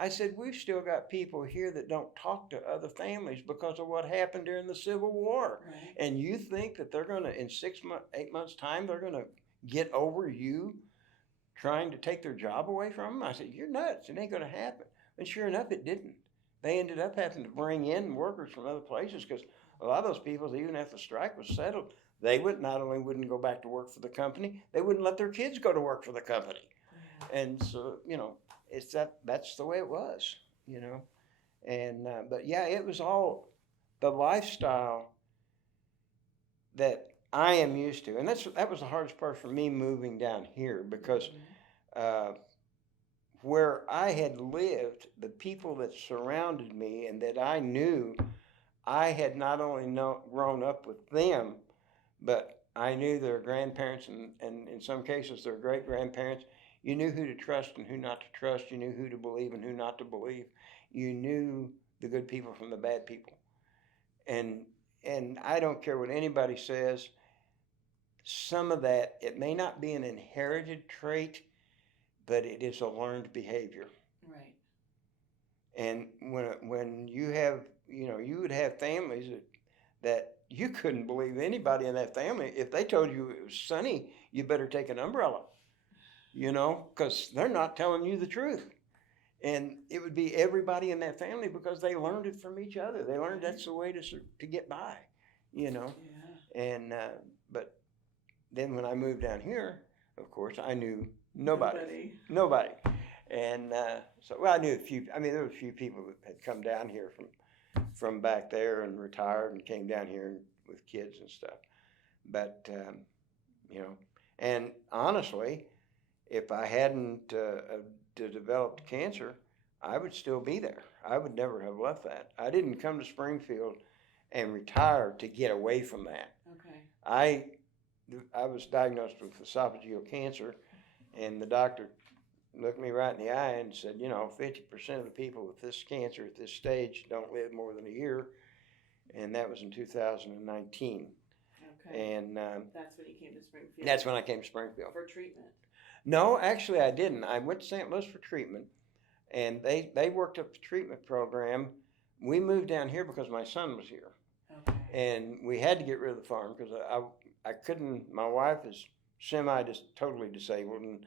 I said, we've still got people here that don't talk to other families because of what happened during the Civil War. Right. And you think that they're gonna, in 8 months time, they're gonna get over you trying to take their job away from them? I said, you're nuts. It ain't gonna happen. And sure enough, it didn't. They ended up having to bring in workers from other places because a lot of those people, even after the strike was settled, they not only wouldn't go back to work for the company, they wouldn't let their kids go to work for the company. Yeah. And so, that's the way it was, And, but yeah, it was all the lifestyle that I am used to. And that was the hardest part for me moving down here because, where I had lived, the people that surrounded me and that I knew, I had not only grown up with them, but I knew their grandparents and in some cases their great grandparents. You knew who to trust and who not to trust. You knew who to believe and who not to believe. You knew the good people from the bad people. And I don't care what anybody says, some of that, it may not be an inherited trait, but it is a learned behavior. Right. And when you have, you would have families that you couldn't believe anybody in that family. If they told you it was sunny, you better take an umbrella, because they're not telling you the truth. And it would be everybody in that family because they learned it from each other. They learned that's the way to get by, Yeah. And, but then when I moved down here, of course, I knew nobody. And I knew there were a few people that had come down here from back there and retired and came down here with kids and stuff. But, and honestly, if I hadn't developed cancer, I would still be there. I would never have left that. I didn't come to Springfield and retire to get away from that. Okay. I was diagnosed with esophageal cancer, and the doctor looked me right in the eye and said, 50% of the people with this cancer at this stage don't live more than a year, and that was in 2019. Okay. And that's when you came to Springfield. That's when I came to Springfield for treatment. No, actually, I didn't. I went to St. Louis for treatment, and they worked up the treatment program. We moved down here because my son was here. Okay. And we had to get rid of the farm because I couldn't. My wife is totally disabled, and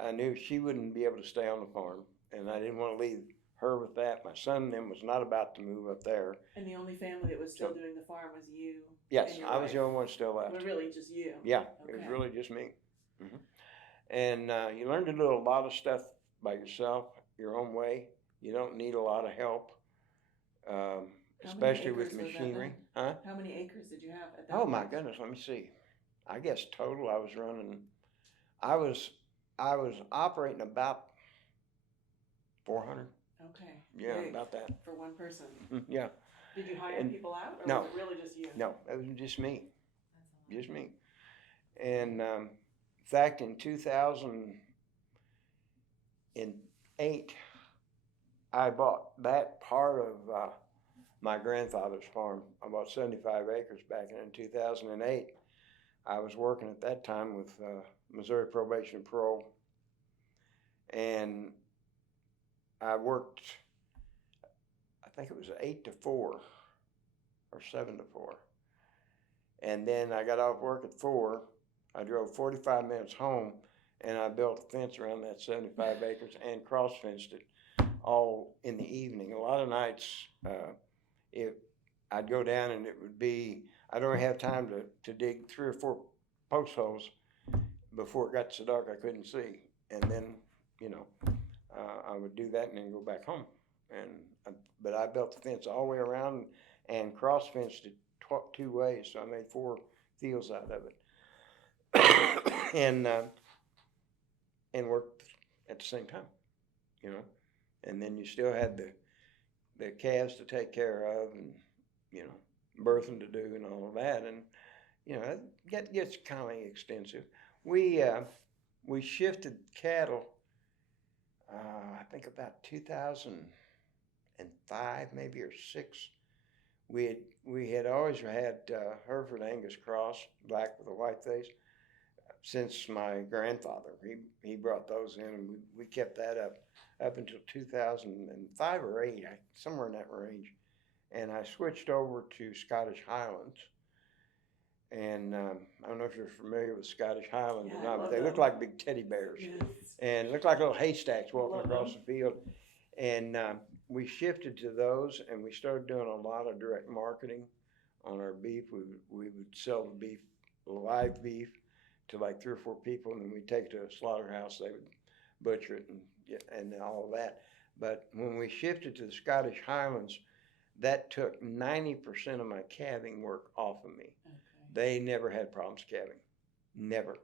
I knew she wouldn't be able to stay on the farm, and I didn't want to leave her with that. My son then was not about to move up there. And the only family that was still doing the farm was you. Yes, I was the only one still left. Well, really, just you. Yeah, okay. It was really just me. Mm-hmm. And you learn to do a lot of stuff by yourself, your own way. You don't need a lot of help, especially with machinery. Huh? How many acres did you have at that point? Oh my goodness, let me see. I guess total I was operating about 400. Okay. Yeah, big. About that. For one person. Yeah. Did you hire people out, or no, was it really just you? No, it was just me. Just me. And in fact, in 2008, I bought that part of my grandfather's farm. I bought 75 acres back in 2008. I was working at that time with Missouri Probation and Parole, and I worked, I think it was 8 to 4 or 7 to 4. And then I got off work at 4. I drove 45 minutes home, and I built a fence around that 75 acres and cross-fenced it all in the evening. A lot of nights, I'd go down and it would be, I'd only have time to dig 3 or 4 post holes before it got so dark I couldn't see. And then, I would do that and then go back home. But I built the fence all the way around and cross-fenced it 2 ways, so I made 4 feels out of it, and worked at the same time, you know. And then you still had the calves to take care of, and you know, birthing to do and all of that, and you know, that gets kind of extensive. We shifted cattle, I think about 2005 maybe or six. We had always had Hereford Angus cross, black with a white face, since my grandfather. He brought those in, and we kept that up until 2005 or 8, somewhere in that range. And I switched over to Scottish Highlands. And I don't know if you're familiar with Scottish Highlands or not, but they look like big teddy bears. Yes. And look like little haystacks walking across the field. And we shifted to those, and we started doing a lot of direct marketing on our beef. We would sell the beef, live beef, to like 3 or 4 people, and then we'd take it to a slaughterhouse. They would butcher it and all of that. But when we shifted to the Scottish Highlands, that took 90% of my calving work off of me. Okay. They never had problems calving, never.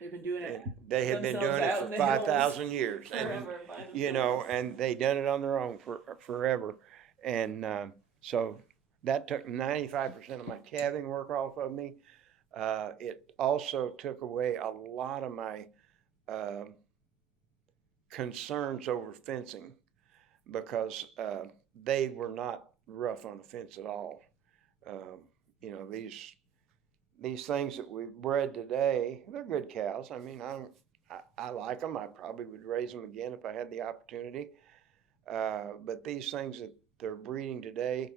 They've been doing it. And they have been doing it for 5,000 years, forever, and you know, and they done it on their own forever. And so that took 95% of my calving work off of me. It also took away a lot of my concerns over fencing, because they were not rough on the fence at all. You know, these things that we've bred today, they're good cows. I mean, I like them. I probably would raise them again if I had the opportunity. But these things that they're breeding today,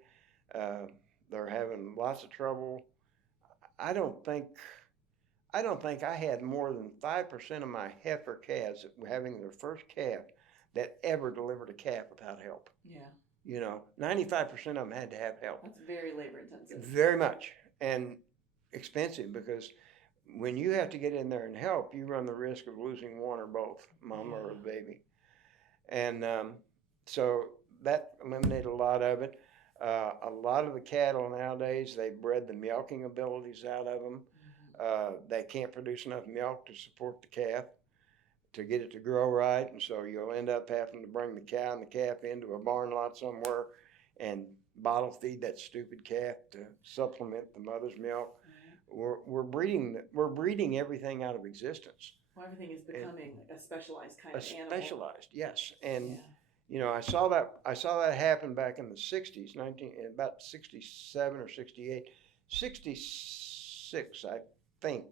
they're having lots of trouble. I don't think I had more than 5% of my heifer calves that were having their first calf that ever delivered a calf without help. Yeah. You know, 95% of them had to have help. That's very labor intensive. Very much. And expensive, because when you have to get in there and help, you run the risk of losing one or both, mama or the baby. And so that eliminated a lot of it. A lot of the cattle nowadays, they bred the milking abilities out of them. They can't produce enough milk to support the calf, to get it to grow right, and so you'll end up having to bring the cow and the calf into a barn lot somewhere and bottle feed that stupid calf to supplement the mother's milk. We're breeding everything out of existence. Well, everything is becoming a specialized kind of animal. Specialized, yes. And you know, I saw that happen back in the 60s, about 67 or 68, 66, I think,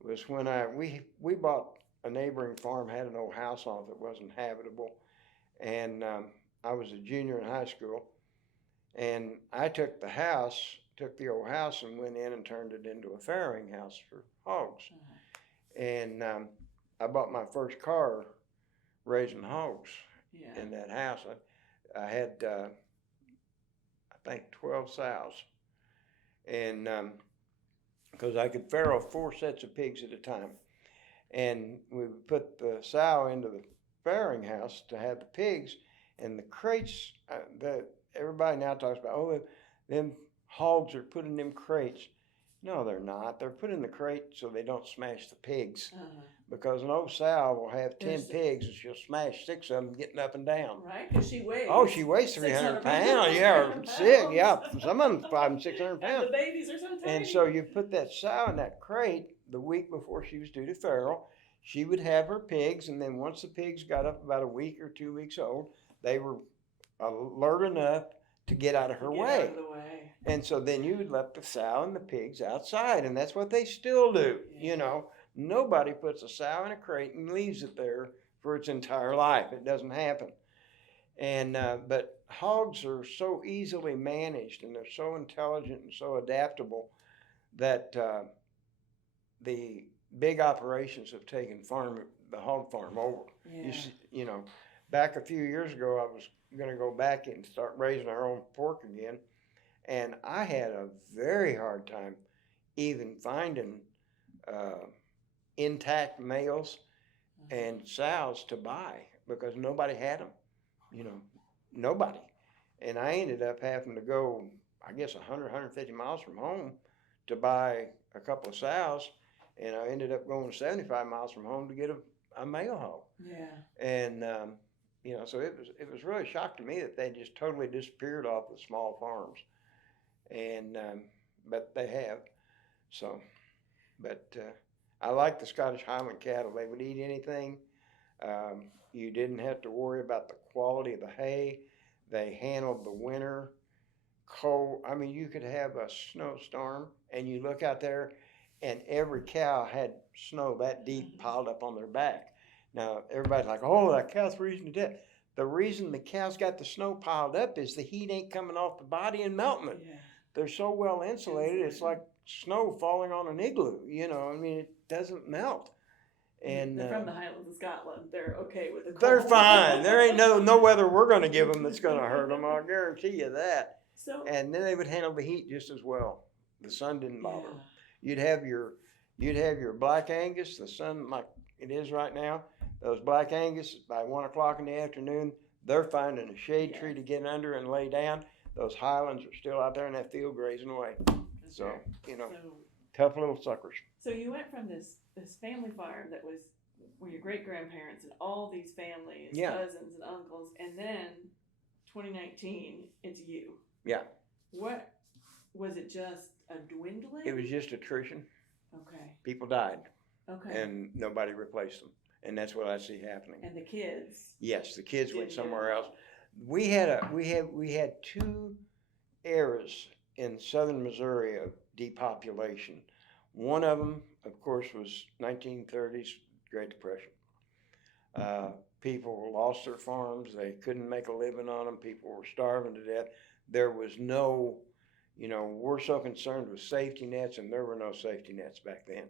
was when we bought a neighboring farm, had an old house on it that wasn't habitable, and I was a junior in high school, and I took the old house and went in and turned it into a farrowing house for hogs. And I bought my first car raising hogs in that house. I had, I think, 12 sows. And because I could farrow 4 sets of pigs at a time. And we would put the sow into the farrowing house to have the pigs, and the crates, everybody now talks about, oh, them hogs are put in them crates. No, they're not. They're put in the crate so they don't smash the pigs. Because an old sow will have 10 pigs, and she'll smash 6 of them getting up and down. Right, because she weighs. Oh, she weighs 300 pounds. Yeah, or 6. Yeah, some of them 500 and 600 pounds. And the babies are so tiny. And so you put that sow in that crate the week before she was due to farrow. She would have her pigs, and then once the pigs got up about a week or 2 weeks old, they were alert enough to get out of her way. Out of the way. And so then you would let the sow and the pigs outside, and that's what they still do. You know, nobody puts a sow in a crate and leaves it there for its entire life. It doesn't happen. And but hogs are so easily managed, and they're so intelligent and so adaptable that the big operations have taken the hog farm over. You know, back a few years ago, I was going to go back and start raising our own pork again, and I had a very hard time even finding intact males and sows to buy, because nobody had them. You know, nobody. And I ended up having to go, I guess, 100, 150 miles from home to buy a couple of sows, and I ended up going 75 miles from home to get a male hog. Yeah. And so it was really a shock to me that they just totally disappeared off the small farms, and but they have. So, but I like the Scottish Highland cattle. They would eat anything. You didn't have to worry about the quality of the hay. They handled the winter cold. I mean, you could have a snowstorm, and you look out there, and every cow had snow that deep piled up on their back. Now, everybody's like, oh, that cow's freezing to death. The reason the cows got the snow piled up is the heat ain't coming off the body and melting it. Yeah. They're so well insulated, it's like snow falling on an igloo. I mean, it doesn't melt. And they're from the Highlands of Scotland. They're okay with the cold. They're fine. There ain't no weather we're going to give them that's going to hurt them. I'll guarantee you that. So, and then they would handle the heat just as well. The sun didn't bother them. Yeah. You'd have your Black Angus. The sun, like it is right now, those Black Angus by 1 o'clock in the afternoon, they're finding a shade tree to get under and lay down. Those Highlands are still out there in that field grazing away. So, tough little suckers. So you went from this family farm that was where your great grandparents and all these families, cousins and uncles, and then 2019, it's you. Yeah. What was it? Just a dwindling? It was just attrition. Okay. People died. Okay. And nobody replaced them, and that's what I see happening. And the kids. Yes, the kids went somewhere else. We had 2 eras in southern Missouri of depopulation. One of them, of course, was 1930s Great Depression. People lost their farms. They couldn't make a living on them. People were starving to death. There was no, we're so concerned with safety nets, and there were no safety nets back then.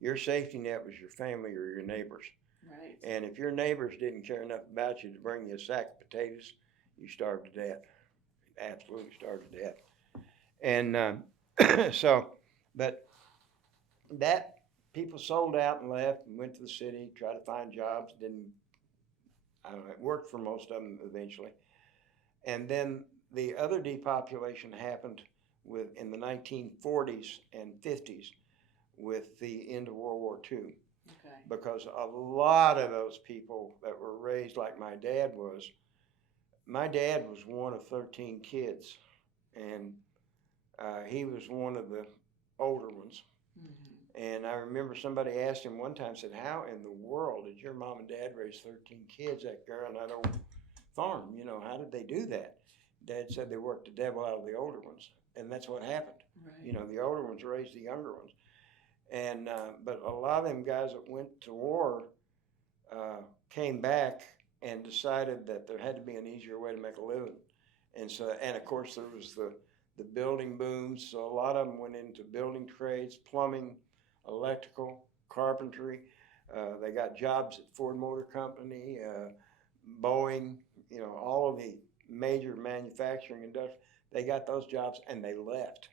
Your safety net was your family or your neighbors. Right. And if your neighbors didn't care enough about you to bring you a sack of potatoes, you starved to death. Absolutely starved to death. And but that people sold out and left and went to the city, tried to find jobs, it worked for most of them eventually. And then the other depopulation happened in the 1940s and 50s with the end of World War II. Okay. Because a lot of those people that were raised like my dad was one of 13 kids, and he was one of the older ones. Mm-hmm. And I remember somebody asked him one time, said, how in the world did your mom and dad raise 13 kids that girl on that old farm? How did they do that? Dad said they worked the devil out of the older ones, and that's what happened. Right. The older ones raised the younger ones. And but a lot of them guys that went to war came back and decided that there had to be an easier way to make a living. And of course there was the building booms, so a lot of them went into building trades, plumbing, electrical, carpentry. They got jobs at Ford Motor Company, Boeing, all of the major manufacturing industries. They got those jobs and they left.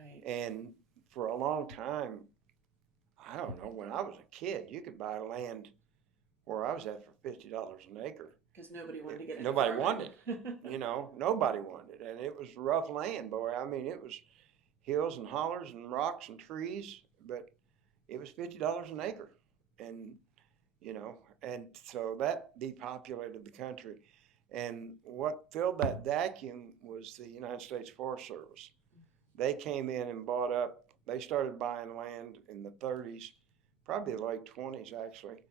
Right. And for a long time, I don't know, when I was a kid, you could buy land where I was at for $50 an acre. Because nobody wanted to get it. Nobody wanted it. Nobody wanted it. And it was rough land, boy. I mean, it was hills and hollers and rocks and trees, but it was $50 an acre. And, and so that depopulated the country. And what filled that vacuum was the United States Forest Service. They came in and bought up. They started buying land in the 30s, probably the late 20s actually,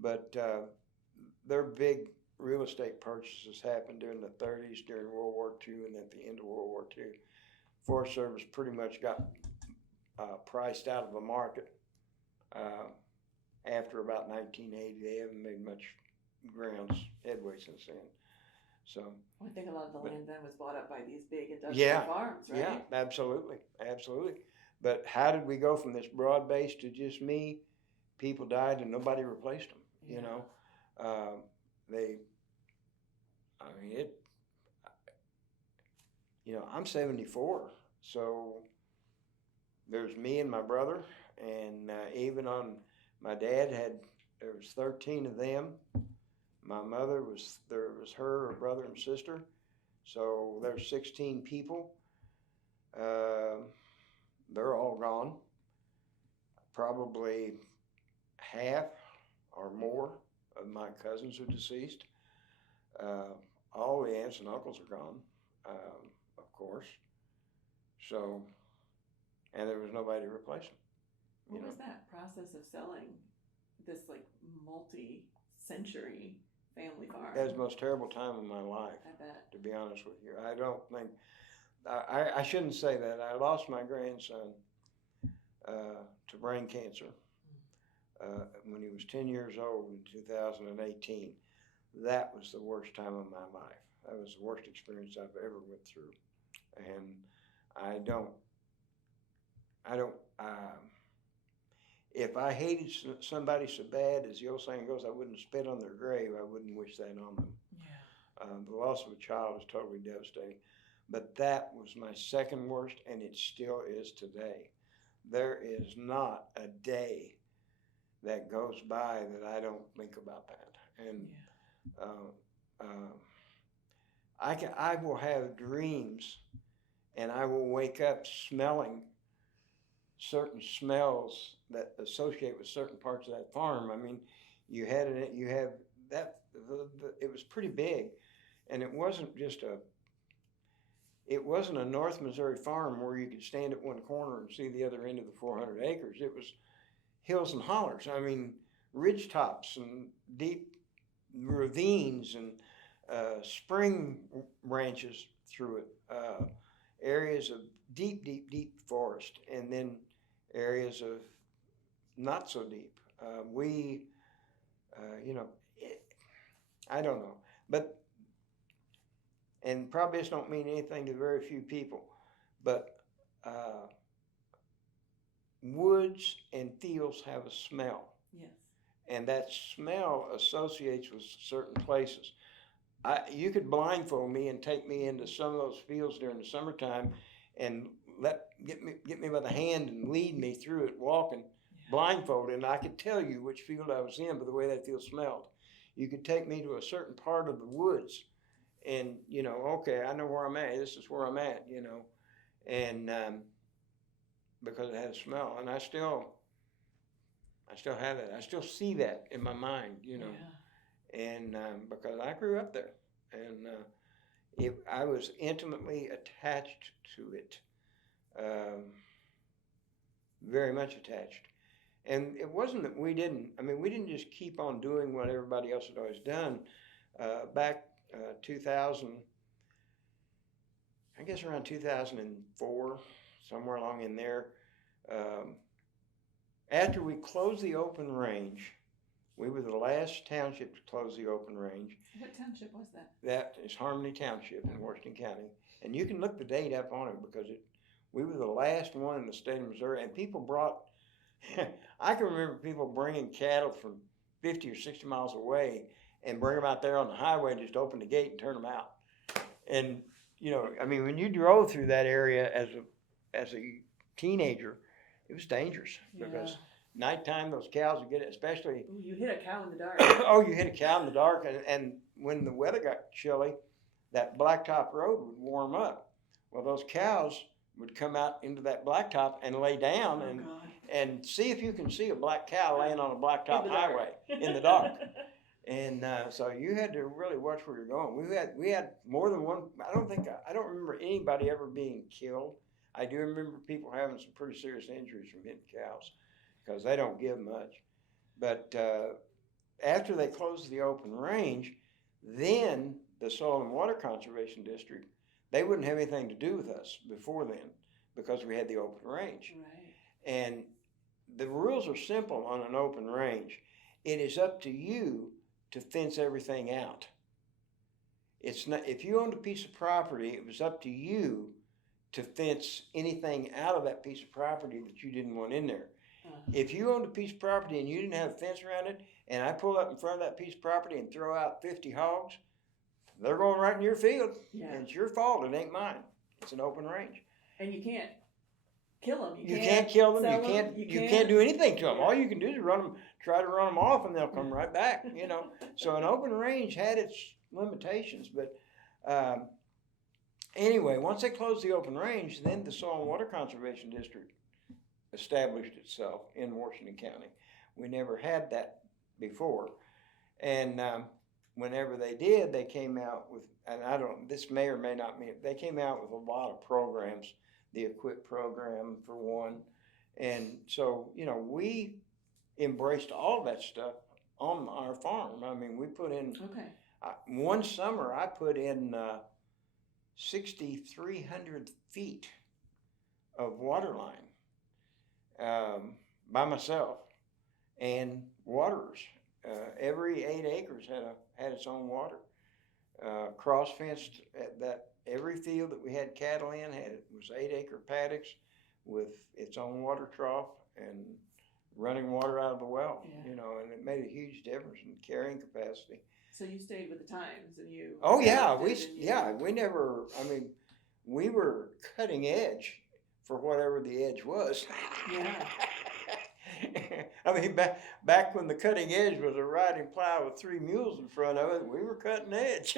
but their big real estate purchases happened during the 30s, during World War II, and at the end of World War II. Forest Service pretty much got priced out of the market after about 1980. They haven't made much headway since then. So I think a lot of the land then was bought up by these big industrial farms, right? Yeah, absolutely. But how did we go from this broad base to just me? People died and nobody replaced them. I'm 74, so there's me and my brother, and even on my dad there was 13 of them. My mother there was her brother and sister, so there's 16 people. they're all gone. Probably half or more of my cousins are deceased. All the aunts and uncles are gone, of course. So, and there was nobody to replace them. What was that process of selling this like multi-century family farm? That was the most terrible time of my life. I bet. To be honest with you, I don't think I shouldn't say that. I lost my grandson to brain cancer when he was 10 years old in 2018. That was the worst time of my life. That was the worst experience I've ever went through, and I don't. If I hated somebody so bad, as the old saying goes, I wouldn't spit on their grave. I wouldn't wish that on them. Yeah. The loss of a child is totally devastating. But that was my second worst, and it still is today. There is not a day that goes by that I don't think about that. And I will have dreams, and I will wake up smelling certain smells that associate with certain parts of that farm. I mean, you have that. It was pretty big, and it wasn't a North Missouri farm where you could stand at one corner and see the other end of the 400 acres. It was hills and hollers. I mean, ridge tops and deep ravines and spring branches through it, areas of deep, deep, deep forest, and then areas of not so deep. I don't know, but, and probably this don't mean anything to very few people, but woods and fields have a smell. Yes. And that smell associates with certain places. You could blindfold me and take me into some of those fields during the summertime and get me by the hand and lead me through it, walking blindfolded, and I could tell you which field I was in by the way that field smelled. You could take me to a certain part of the woods, and okay, I know where I'm at. This is where I'm at, and because it had a smell, and I still have that. I still see that in my mind, and because I grew up there, and I was intimately attached to it, very much attached. And it wasn't that we didn't just keep on doing what everybody else had always done. Back 2000, I guess around 2004, somewhere along in there, after we closed the open range, we were the last township to close the open range. What township was that? That is Harmony Township in Washington County. And you can look the date up on it because we were the last one in the state of Missouri, and people brought, I can remember people bringing cattle from 50 or 60 miles away and bring them out there on the highway and just open the gate and turn them out. And, when you drove through that area as a teenager, it was dangerous because nighttime those cows would get it, especially. Ooh, you hit a cow in the dark. Oh, you hit a cow in the dark, and when the weather got chilly, that blacktop road would warm up. Well, those cows would come out into that blacktop and lay down and see if you can see a black cow laying on a blacktop highway in the dark. And so you had to really watch where you're going. We had more than one. I don't remember anybody ever being killed. I do remember people having some pretty serious injuries from hitting cows because they don't give much. But after they closed the open range, then the Soil and Water Conservation District, they wouldn't have anything to do with us before then because we had the open range. Right. And the rules are simple on an open range. It is up to you to fence everything out. It's not, if you owned a piece of property, it was up to you to fence anything out of that piece of property that you didn't want in there. If you owned a piece of property and you didn't have a fence around it, and I pull up in front of that piece of property and throw out 50 hogs, they're going right in your field. Yeah. And it's your fault, it ain't mine. It's an open range. And you can't kill them. You can't kill them. You can't do anything to them. Yeah. All you can do is try to run them off, and they'll come right back. So an open range had its limitations, but anyway, once they closed the open range, then the Soil and Water Conservation District established itself in Washington County. We never had that before. And whenever they did, they came out with, and this may or may not mean, they came out with a lot of programs, the EQUIP program for one. And so, we embraced all that stuff on our farm. I mean, we put in, one summer I put in 6,300 feet of water line by myself, and waterers. Every 8 acres had its own water. Cross fenced that every field that we had cattle in was 8-acre paddocks with its own water trough and running water out of the well. And it made a huge difference in carrying capacity. So you stayed with the times, and you. Oh yeah, we never. I mean, we were cutting edge for whatever the edge was. Yeah. I mean, back when the cutting edge was a riding plow with 3 mules in front of it, we were cutting edge.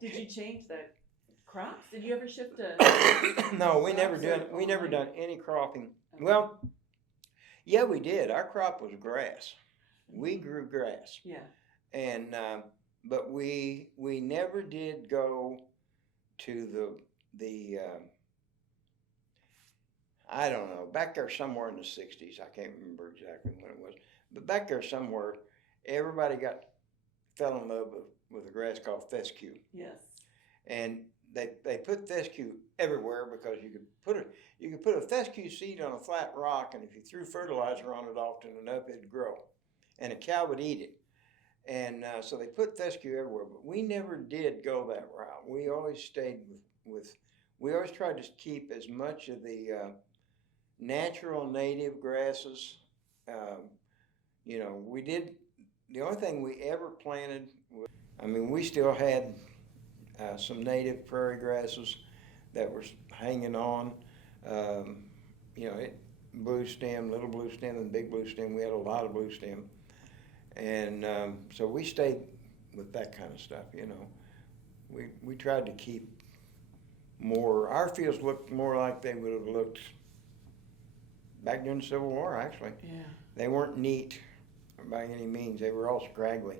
Did you change the crops? Did you ever shift to? No, we never done any cropping. Okay. Well, yeah, we did. Our crop was grass. We grew grass. Yeah. And but we never did go to the I don't know, back there somewhere in the 60s, I can't remember exactly when it was, but back there somewhere, everybody fell in love with a grass called fescue. Yes. And they put fescue everywhere because you could put a fescue seed on a flat rock, and if you threw fertilizer on it often enough, it'd grow, and a cow would eat it. And so they put fescue everywhere, but we never did go that route. We always stayed we always tried to keep as much of the natural native grasses. We did, the only thing we ever planted was, we still had some native prairie grasses that were hanging on. Blue stem, little blue stem, and big blue stem. We had a lot of blue stem. And so we stayed with that kind of stuff, We tried to keep more, our fields looked more like they would have looked back during the Civil War, actually. Yeah. They weren't neat by any means. They were all scraggly.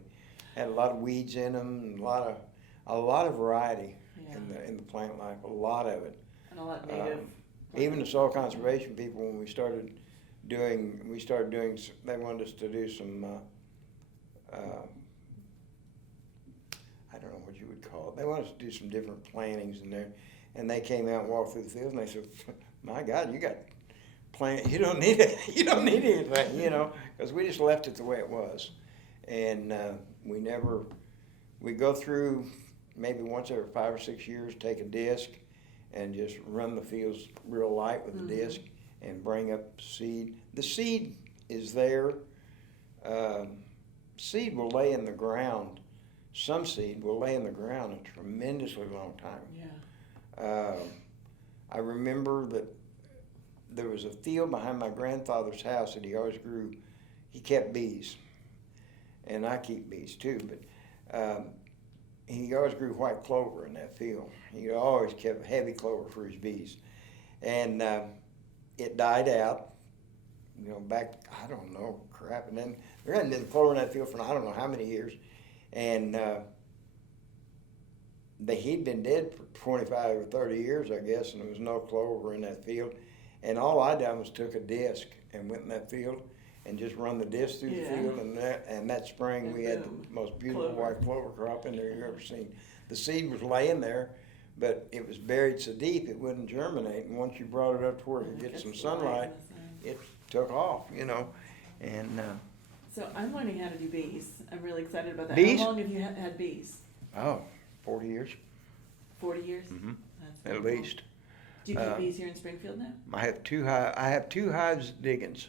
Had a lot of weeds in them, and a lot of variety in the plant life, a lot of it. And a lot native. Even the soil conservation people, when we started doing, they wanted us to do some, I don't know what you would call it. They wanted us to do some different plantings in there. And they came out and walked through the fields, and they said, "My God, you got plant. You don't need it. You don't need anything, because we just left it the way it was." And we go through maybe once every 5 or 6 years, take a disc, and just run the fields real light with the disc, and bring up seed. The seed is there. Seed will lay in the ground. Some seed will lay in the ground a tremendously long time. Yeah. I remember that there was a field behind my grandfather's house that he always grew. He kept bees, and I keep bees too, but he always grew white clover in that field. He always kept heavy clover for his bees. And it died out, back, I don't know, crap. And then there hadn't been clover in that field for I don't know how many years. And he'd been dead for 25 or 30 years, I guess, and there was no clover in that field. And all I done was took a disc and went in that field and just run the disc through the field. And that spring we had the most beautiful white clover crop in there you've ever seen. The seed was laying there, but it was buried so deep it wouldn't germinate. And once you brought it up to where it could get some sunlight, it took off, And so I'm learning how to do bees. I'm really excited about that. Bees? How long have you had bees? Oh, 40 years. 40 years? Mm-hmm. That's at least. Do you keep bees here in Springfield now? I have two hives at Diggins.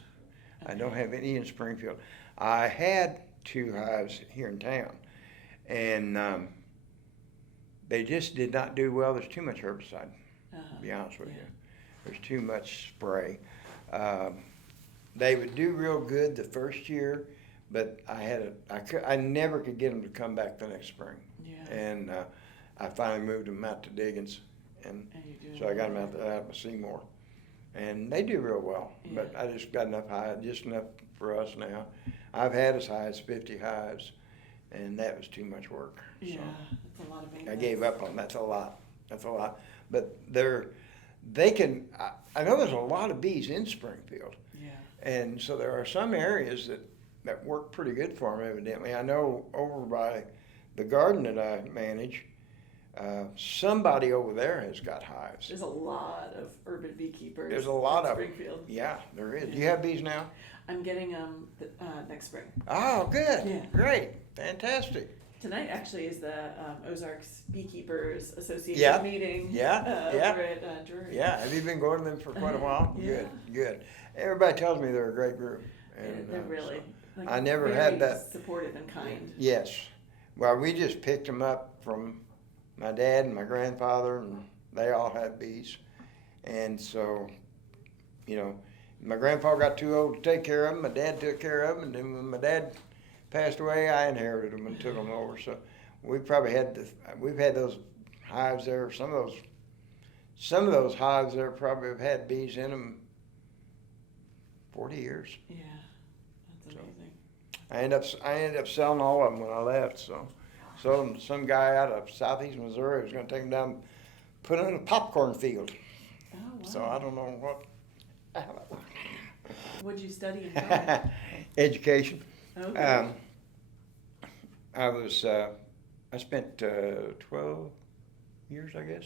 Okay. I don't have any in Springfield. I had 2 hives here in town, and they just did not do well. There's too much herbicide, to be honest with you. There's too much spray. They would do real good the first year, but I never could get them to come back the next spring. Yeah. And I finally moved them out to Diggins, and so I got them out to Seymour. and they do real well. Yeah. But I just got enough hives, just enough for us now. I've had as high as 50 hives, and that was too much work. Yeah, So that's a lot of I maintenance. gave up on that's a lot. That's a lot. But they can. I know there's a lot of bees in Springfield, Yeah. and so there are some areas that work pretty good for them. Evidently, I know over by the garden that I manage, somebody over there has got hives. There's a lot of urban beekeepers. There's a lot in of 'em. Springfield. Yeah, there is. Yeah. Do you have bees now? I'm getting next spring. Oh, good. Yeah. Great. Fantastic. Tonight actually is the Ozarks Beekeepers Association Yeah. meeting. Yeah, yeah. Over at Drury. Yeah. Have you been going to them for quite a while? Yeah. Good, good. Everybody tells me they're a great group. They're really. Like, I never very had that. supportive and kind. Yes. Well, we just picked them up from my dad and my grandfather, and they all had bees. And so, my grandfather got too old to take care of them. My dad took care of them, and then when my dad passed away, I inherited them and took them over. So we've had those hives there. Some of those hives there probably have had bees in them 40 years. Yeah, that's So. amazing. I ended up selling all of them when I left. So sold them to some guy out of southeast Missouri who was going to take them down, put them in a popcorn field. Oh, wow. So I don't know what. What'd you study in college? Education. Okay. I spent 12 years, I guess,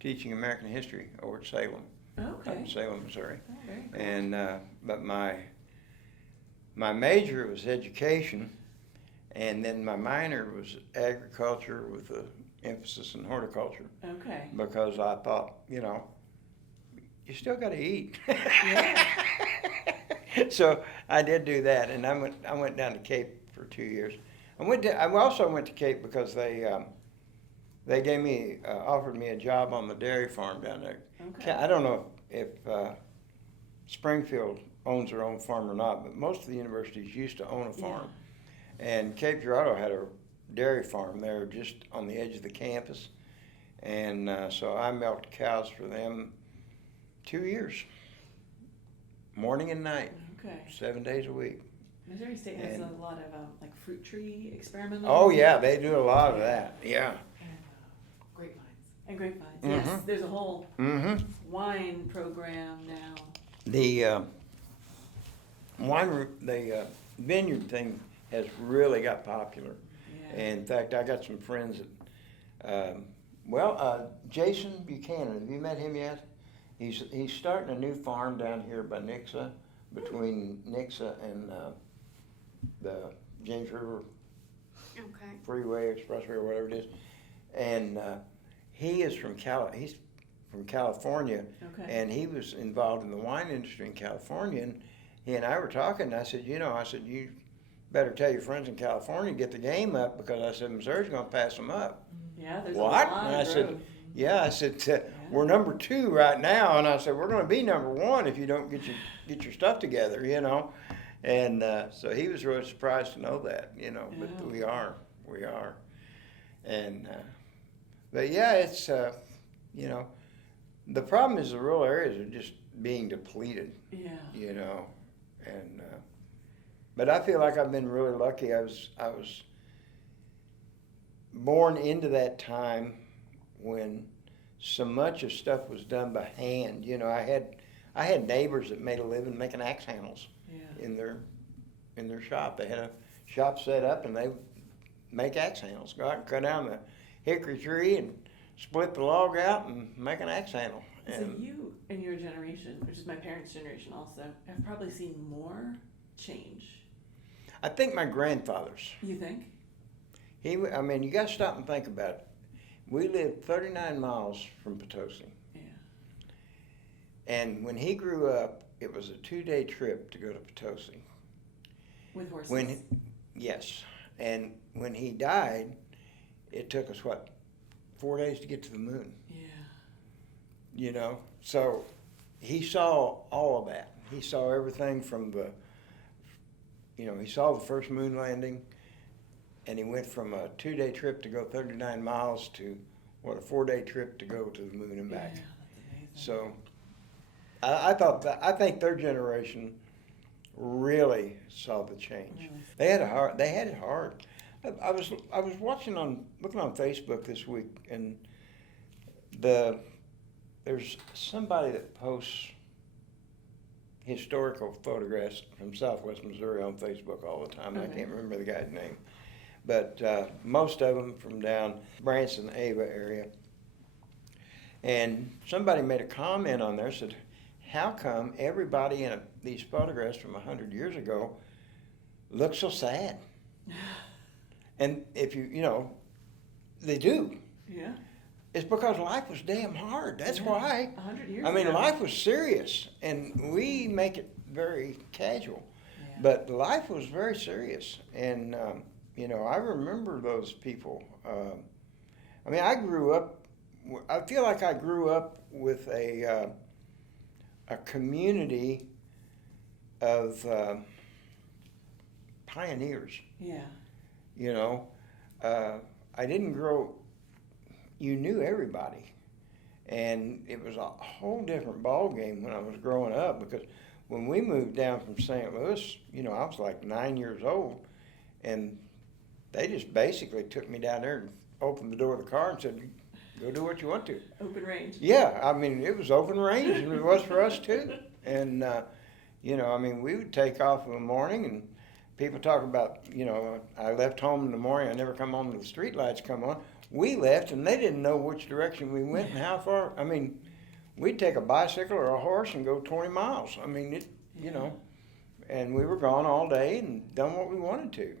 teaching American history over at Salem, up Okay. in Salem, Missouri. Oh, very cool. And but my major was education, and then my minor was agriculture with an emphasis in horticulture, Okay. because I thought, you still got to eat. Yeah. So I did do that, and I went down to Cape for 2 years. I also went to Cape because they offered me a job on the dairy farm down there. Okay. I don't know if Springfield owns their own farm or not, but most of the universities used to own a farm. And Cape Girardeau had a dairy farm there just on the edge of the campus. And so I milked cows for them 2 years, morning and night, Okay. 7 days a week. Missouri State has And- a lot of like fruit tree experimental. Oh, yeah, they do a lot of that, yeah. And grapevines. Yes, Mhm. there's a whole Mm-hmm. wine program now. The the vineyard thing has really got popular. Yeah. And in fact, I got some friends that, Jason Buchanan, have you met him yet? He's starting a new farm down here by Nixa, between Nixa and the James River Okay. Freeway, Expressway, or whatever it is. And he is from he's from California, Okay. and he was involved in the wine industry in California. And he and I were talking, and I said, you better tell your friends in California to get the game up, because I said, Missouri's going to pass them up. Yeah, there's What? a lot And I of said, growth. Yeah, I said, we're number 2 right now, and I said, we're going to be number 1 if you don't get your stuff together, And so he was really surprised to know that, but Yeah. we are. And, but yeah, it's, the problem is the rural areas are just being depleted, Yeah. and, but I feel like I've been really lucky. I was born into that time when so much of stuff was done by hand. I had neighbors that made a living making axe handles Yeah. in their shop. They had a shop set up, and they make axe handles. Go out and cut down the hickory tree and split the log out and make an axe handle. So And you and your generation, which is my parents' generation also, have probably seen more change. I think my grandfather's. You think? You got to stop and think about it. We lived 39 miles from Potosi. Yeah. And when he grew up, it was a 2-day trip to go to Potosi. With horses. Yes. And when he died, it took us, 4 days to get to the moon. Yeah. So he saw all of that. He saw everything from he saw the first moon landing, and he went from a 2-day trip to go 39 miles to a 4-day trip to go to the moon and back. Yeah, that's amazing. So I think their generation really saw the change. They had it hard. I was looking on Facebook this week, and there's somebody that posts historical photographs from Southwest Missouri on Facebook all the time. I can't remember the guy's name, but most of them from down Branson, Ava area. And somebody made a comment on there, said, how come everybody in these photographs from 100 years ago looks so sad? And if they do. Yeah. It's because life was damn hard. That's why. 100 years I mean, ago. life was serious, and we make it very casual. Yeah. But life was very serious, and I remember those people. I mean, I feel like I grew up with a community of pioneers. Yeah. I didn't grow. You knew everybody, and it was a whole different ball game when I was growing up, because when we moved down from St. Louis, I was like 9 years old, and they just basically took me down there and opened the door of the car and said, go do what you want to. Open range. Yeah, I mean, it was open range, and it was for us too. And, I mean, we would take off in the morning, and people talk about, I left home in the morning, I never come home till the street lights come on. We left, and they didn't know which direction we went and how far. I mean, we'd take a bicycle or a horse and go 20 miles. I mean, and we were gone all day and done what we wanted to,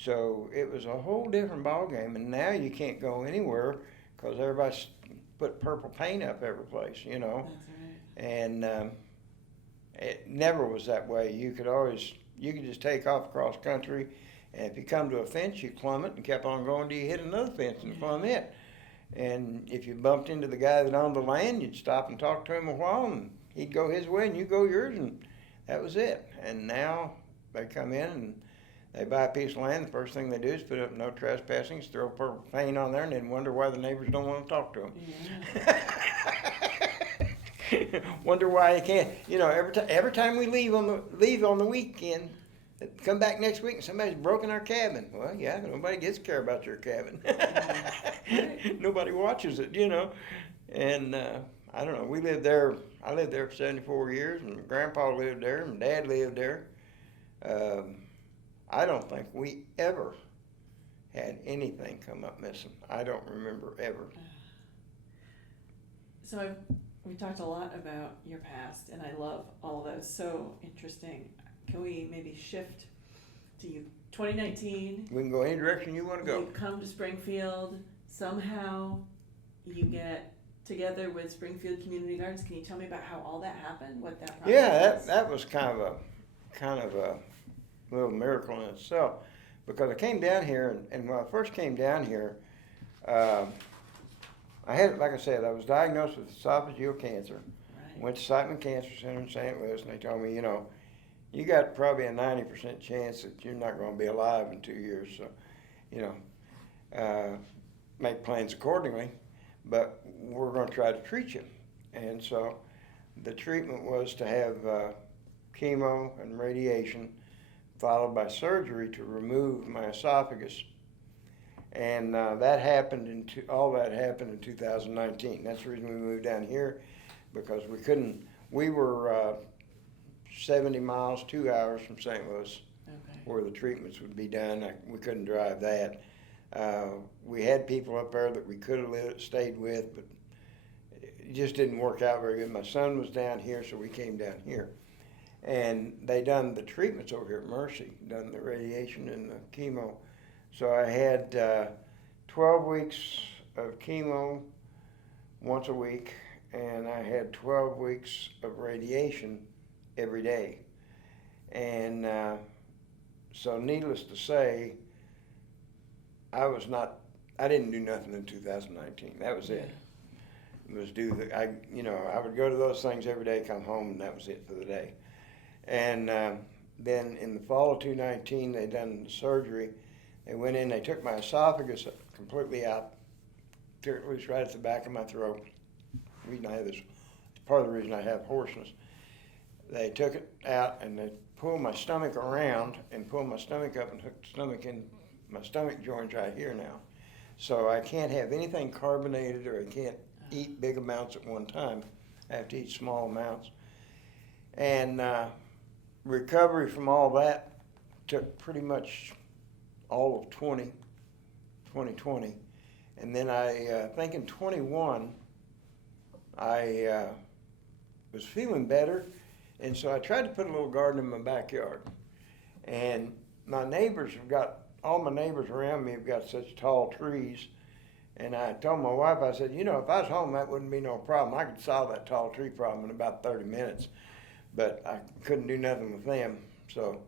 So it was a whole different ball game, and now you can't go anywhere because everybody's put purple paint up every place, That's right. And it never was that way. You could just take off across country, and if you come to a fence, you clumb it and kept on going till you hit another fence and clumb it. And if you bumped into the guy that owned the land, you'd stop and talk to him a while, and he'd go his way and you go yours, and that was it. And now they come in and they buy a piece of land. The first thing they do is put up no trespassing, throw purple paint on there, and then wonder why the neighbors don't want to talk to them. Yeah. Wonder why you can't. Every time we leave on the weekend, come back next week and somebody's broken our cabin. Well, yeah, nobody gives a care about your cabin. Nobody watches it, And I don't know. We lived there. I lived there for 74 years, and Grandpa lived there, and Dad lived there. I don't think we ever had anything come up missing. I don't remember ever. So we talked a lot about your past, and I love all of those. So interesting. Can we maybe shift to 2019? We can go any direction you want to go. You come to Springfield. Somehow you get together with Springfield Community Gardens. Can you tell me about how all that happened? What that process was? That was kind of a little miracle in itself, because I came down here, and when I first came down here, I had, like I said, I was diagnosed with esophageal cancer. Right. Went to Siteman Cancer Center in St. Louis, and they told me, you got probably a 90% chance that you're not going to be alive in 2 years. So, make plans accordingly, but we're going to try to treat you. And so the treatment was to have chemo and radiation, followed by surgery to remove my esophagus. And all that happened in 2019. That's the reason we moved down here, because we were 70 miles, 2 hours from St. Louis, where the treatments would be done. We couldn't drive that. We had people up there that we could have stayed with, but it just didn't work out very good. My son was down here, so we came down here. And they done the treatments over here at Mercy, done the radiation and the chemo. So I had 12 weeks of chemo once a week, and I had 12 weeks of radiation every day. And so needless to say, I didn't do nothing in 2019. That was it. It was I would go to those things every day, come home, and that was it for the day. And then in the fall of 2019, they done the surgery. They went in, they took my esophagus completely out, tore it loose right at the back of my throat. The reason I have this part of the reason I have hoarseness. They took it out and they pulled my stomach around and pulled my stomach up and hooked the stomach in my stomach joints right here now. So I can't have anything carbonated, or I can't eat big amounts at one time. I have to eat small amounts. And recovery from all that took pretty much all of 2020. And then I think in 21, I was feeling better. And so I tried to put a little garden in my backyard. And my neighbors all my neighbors around me have got such tall trees. And I told my wife, I said, if I was home, that wouldn't be no problem. I could solve that tall tree problem in about 30 minutes. But I couldn't do nothing with them. So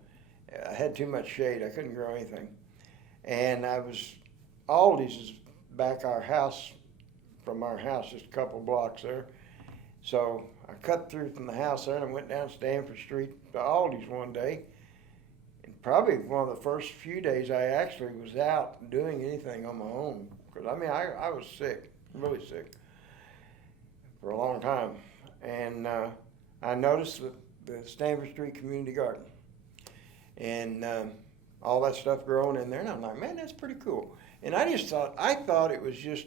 I had too much shade. I couldn't grow anything. And Aldi's is back from our house, just a couple blocks there. So I cut through from the house there and I went down Stanford Street to Aldi's one day. And probably one of the first few days I actually was out doing anything on my own. Because, I was sick, really sick, for a long time. And I noticed the Stanford Street Community Garden. And all that stuff growing in there. And I'm like, man, that's pretty cool. And I thought it was just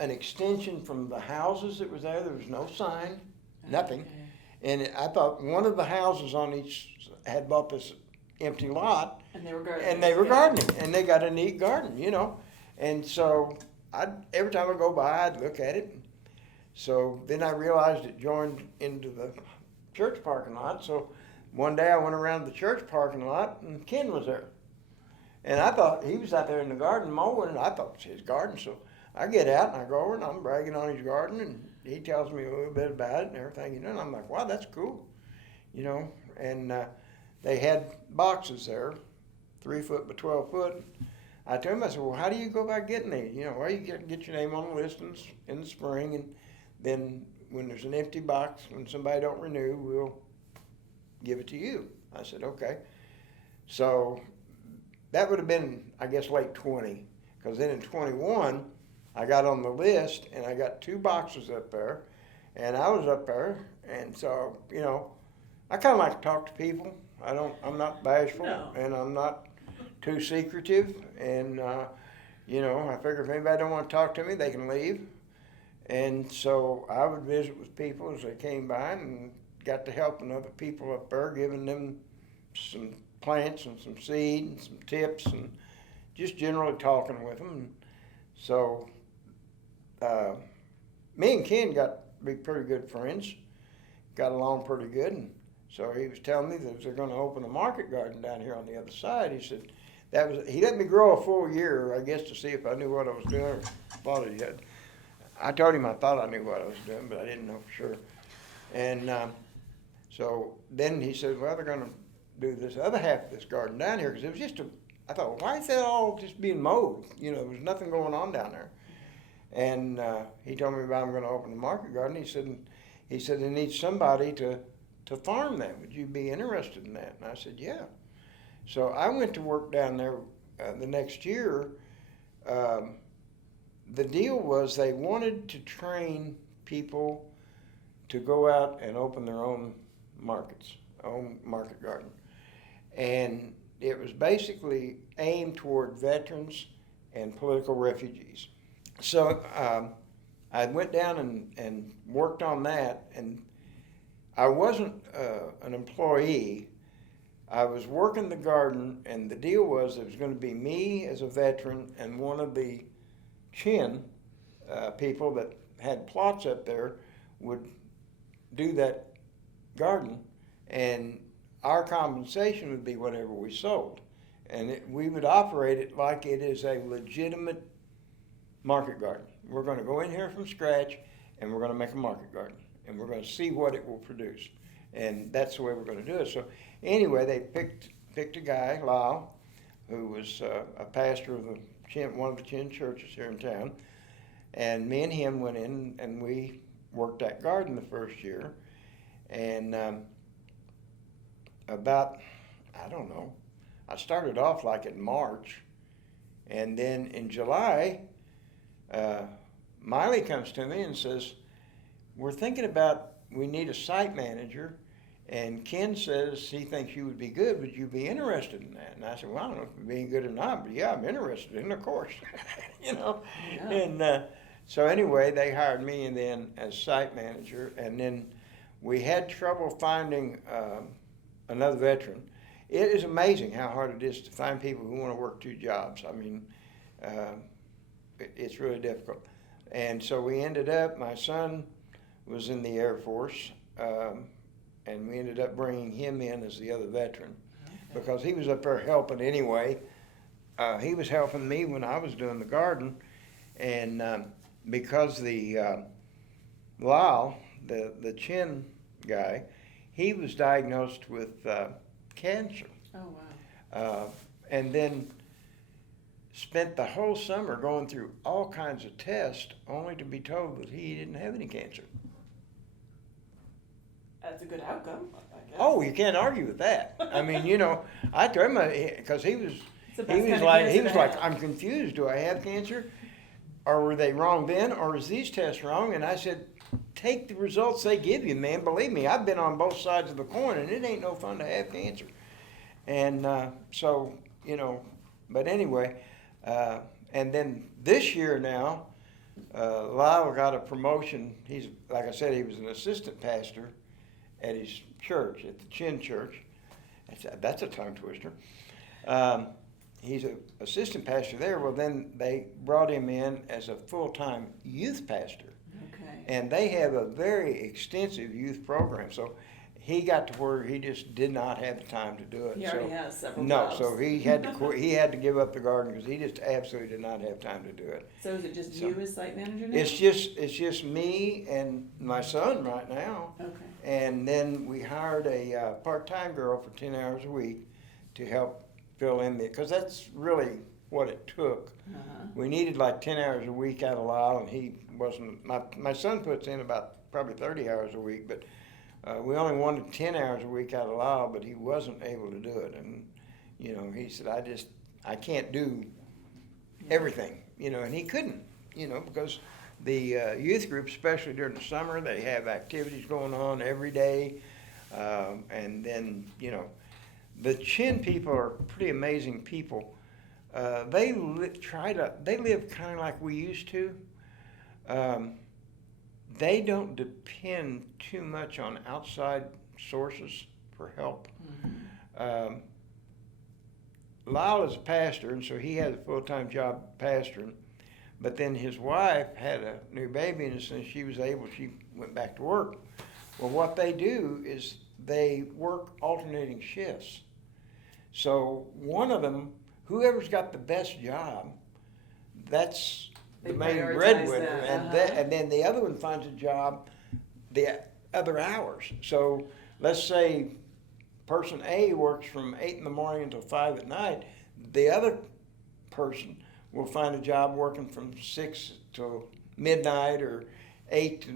an extension from the houses that was there. There was no sign, nothing. Okay. And I thought one of the houses on each had bought this empty lot. And they were gardening. And they got a neat garden, And so every time I go by, I'd look at it. So then I realized it joined into the church parking lot. So one day I went around the church parking lot and Ken was there. And I thought he was out there in the garden mowing, and I thought it was his garden. So I get out and I go over and I'm bragging on his garden, and he tells me a little bit about it and everything, and I'm like, wow, that's cool, And they had boxes there, 3 foot by 12 foot. I told him, I said, well, how do you go about getting these? Well, you get your name on the list in the spring, and then when there's an empty box, when somebody don't renew, we'll give it to you. I said, okay. So that would have been, I guess, late 20, because then in 21, I got on the list, and I got 2 boxes up there, and I was up there, and so, I kind of like to talk to people. I'm not bashful, No. And I'm not too secretive, and, I figure if anybody don't want to talk to me, they can leave. And so I would visit with people as they came by, and got to helping other people up there, giving them some plants and some seed and some tips, and just generally talking with them. And so me and Ken got to be pretty good friends, got along pretty good. And so he was telling me that they're going to open a market garden down here on the other side. He said he let me grow a full year, I guess, to see if I knew what I was doing or thought I did. I told him I thought I knew what I was doing, but I didn't know for sure. And so then he said, well, they're going to do this other half of this garden down here, because it was just I thought, well, why is that all just being mowed? There was nothing going on down there. And he told me about I'm going to open the market garden. He said they need somebody to farm that. Would you be interested in that? And I said, yeah. So I went to work down there the next year. The deal was they wanted to train people to go out and open their own own market garden. And it was basically aimed toward veterans and political refugees. So I went down and worked on that, and I wasn't an employee. I was working the garden, and the deal was it was going to be me as a veteran and one of the Chin people that had plots up there would do that garden, and our compensation would be whatever we sold. And we would operate it like it is a legitimate market garden. We're going to go in here from scratch, and we're going to make a market garden, and we're going to see what it will produce. And that's the way we're going to do it. So anyway, they picked a guy, Lyle, who was a pastor of one of the Chin churches here in town. And me and him went in, and we worked that garden the first year. And I started off like in March. And then in July, Miley comes to me and says, we're thinking about, we need a site manager. And Ken says he thinks you would be good. Would you be interested in that? And I said, well, I don't know if you're being good or not, but yeah, I'm interested in it, of course. You know? Yeah. And so anyway, they hired me and then as site manager. And then we had trouble finding another veteran. It is amazing how hard it is to find people who want to work two jobs. I mean, it's really difficult. And so we ended up, my son was in the Air Force. And we ended up bringing him in as the other veteran because he was up there helping anyway. He was helping me when I was doing the garden. And because the Lyle, the chin guy, he was diagnosed with cancer. Oh, wow. And then spent the whole summer going through all kinds of tests only to be told that he didn't have any cancer. That's a good outcome, I guess. Oh, you can't argue with that. I mean, you know, I told him because he was like, I'm confused. Do I have cancer, or were they wrong then, or is these tests wrong? And I said, take the results they give you, man. Believe me, I've been on both sides of the coin, and it ain't no fun to have cancer. And so, you know, but anyway, and then this year now, Lyle got a promotion. He's, like I said, he was an assistant pastor at his church, at the Chin Church. That's a tongue twister. He's an assistant pastor there. Well, then they brought him in as a full-time youth pastor. Okay. And they have a very extensive youth program. So he got to where he just did not have the time to do it. He already has several No, jobs. so he had to quit. He had to give up the garden because he just absolutely did not have time to do it. So is it just you as site manager now? It's just me and my son right now. Okay. And then we hired a part-time girl for 10 hours a week to help fill in because that's really what it took. Uh-huh. We needed like 10 hours a week out of Lyle, and he wasn't. My son puts in about probably 30 hours a week, but we only wanted 10 hours a week out of Lyle, but he wasn't able to do it. And, you know, he said, I can't do everything, you know, and he couldn't, you know, because the youth group, especially during the summer, they have activities going on every day. And then, you know, the Chin people are pretty amazing people. They live kind of like we used to. They don't depend too much on outside sources for help. Mm-hmm. Lyle is a pastor, and so he has a full-time job pastoring. But then his wife had a new baby, and since she went back to work. Well, what they do is they work alternating shifts. So one of them, whoever's got the best job, that's the main breadwinner, and then the other one finds a job the other hours. So let's say person A works from 8 in the morning until 5 at night. The other person will find a job working from 6 till midnight or 8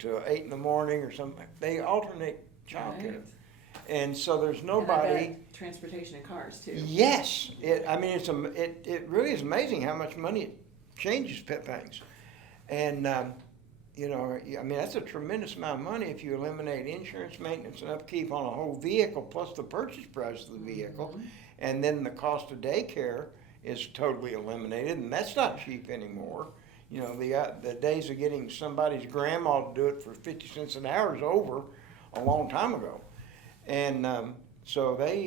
to 8 in the morning or something. They alternate childcare. Right. And so there's nobody. Transportation and cars too. Yes, it really is amazing how much money it changes things, and you know, I mean that's a tremendous amount of money if you eliminate insurance, maintenance, and upkeep on a whole vehicle plus the purchase price of the vehicle, mm-hmm. and then the cost of daycare is totally eliminated, and that's not cheap anymore. You know, the days of getting somebody's grandma to do it for 50 cents an hour is over a long time ago. And so they,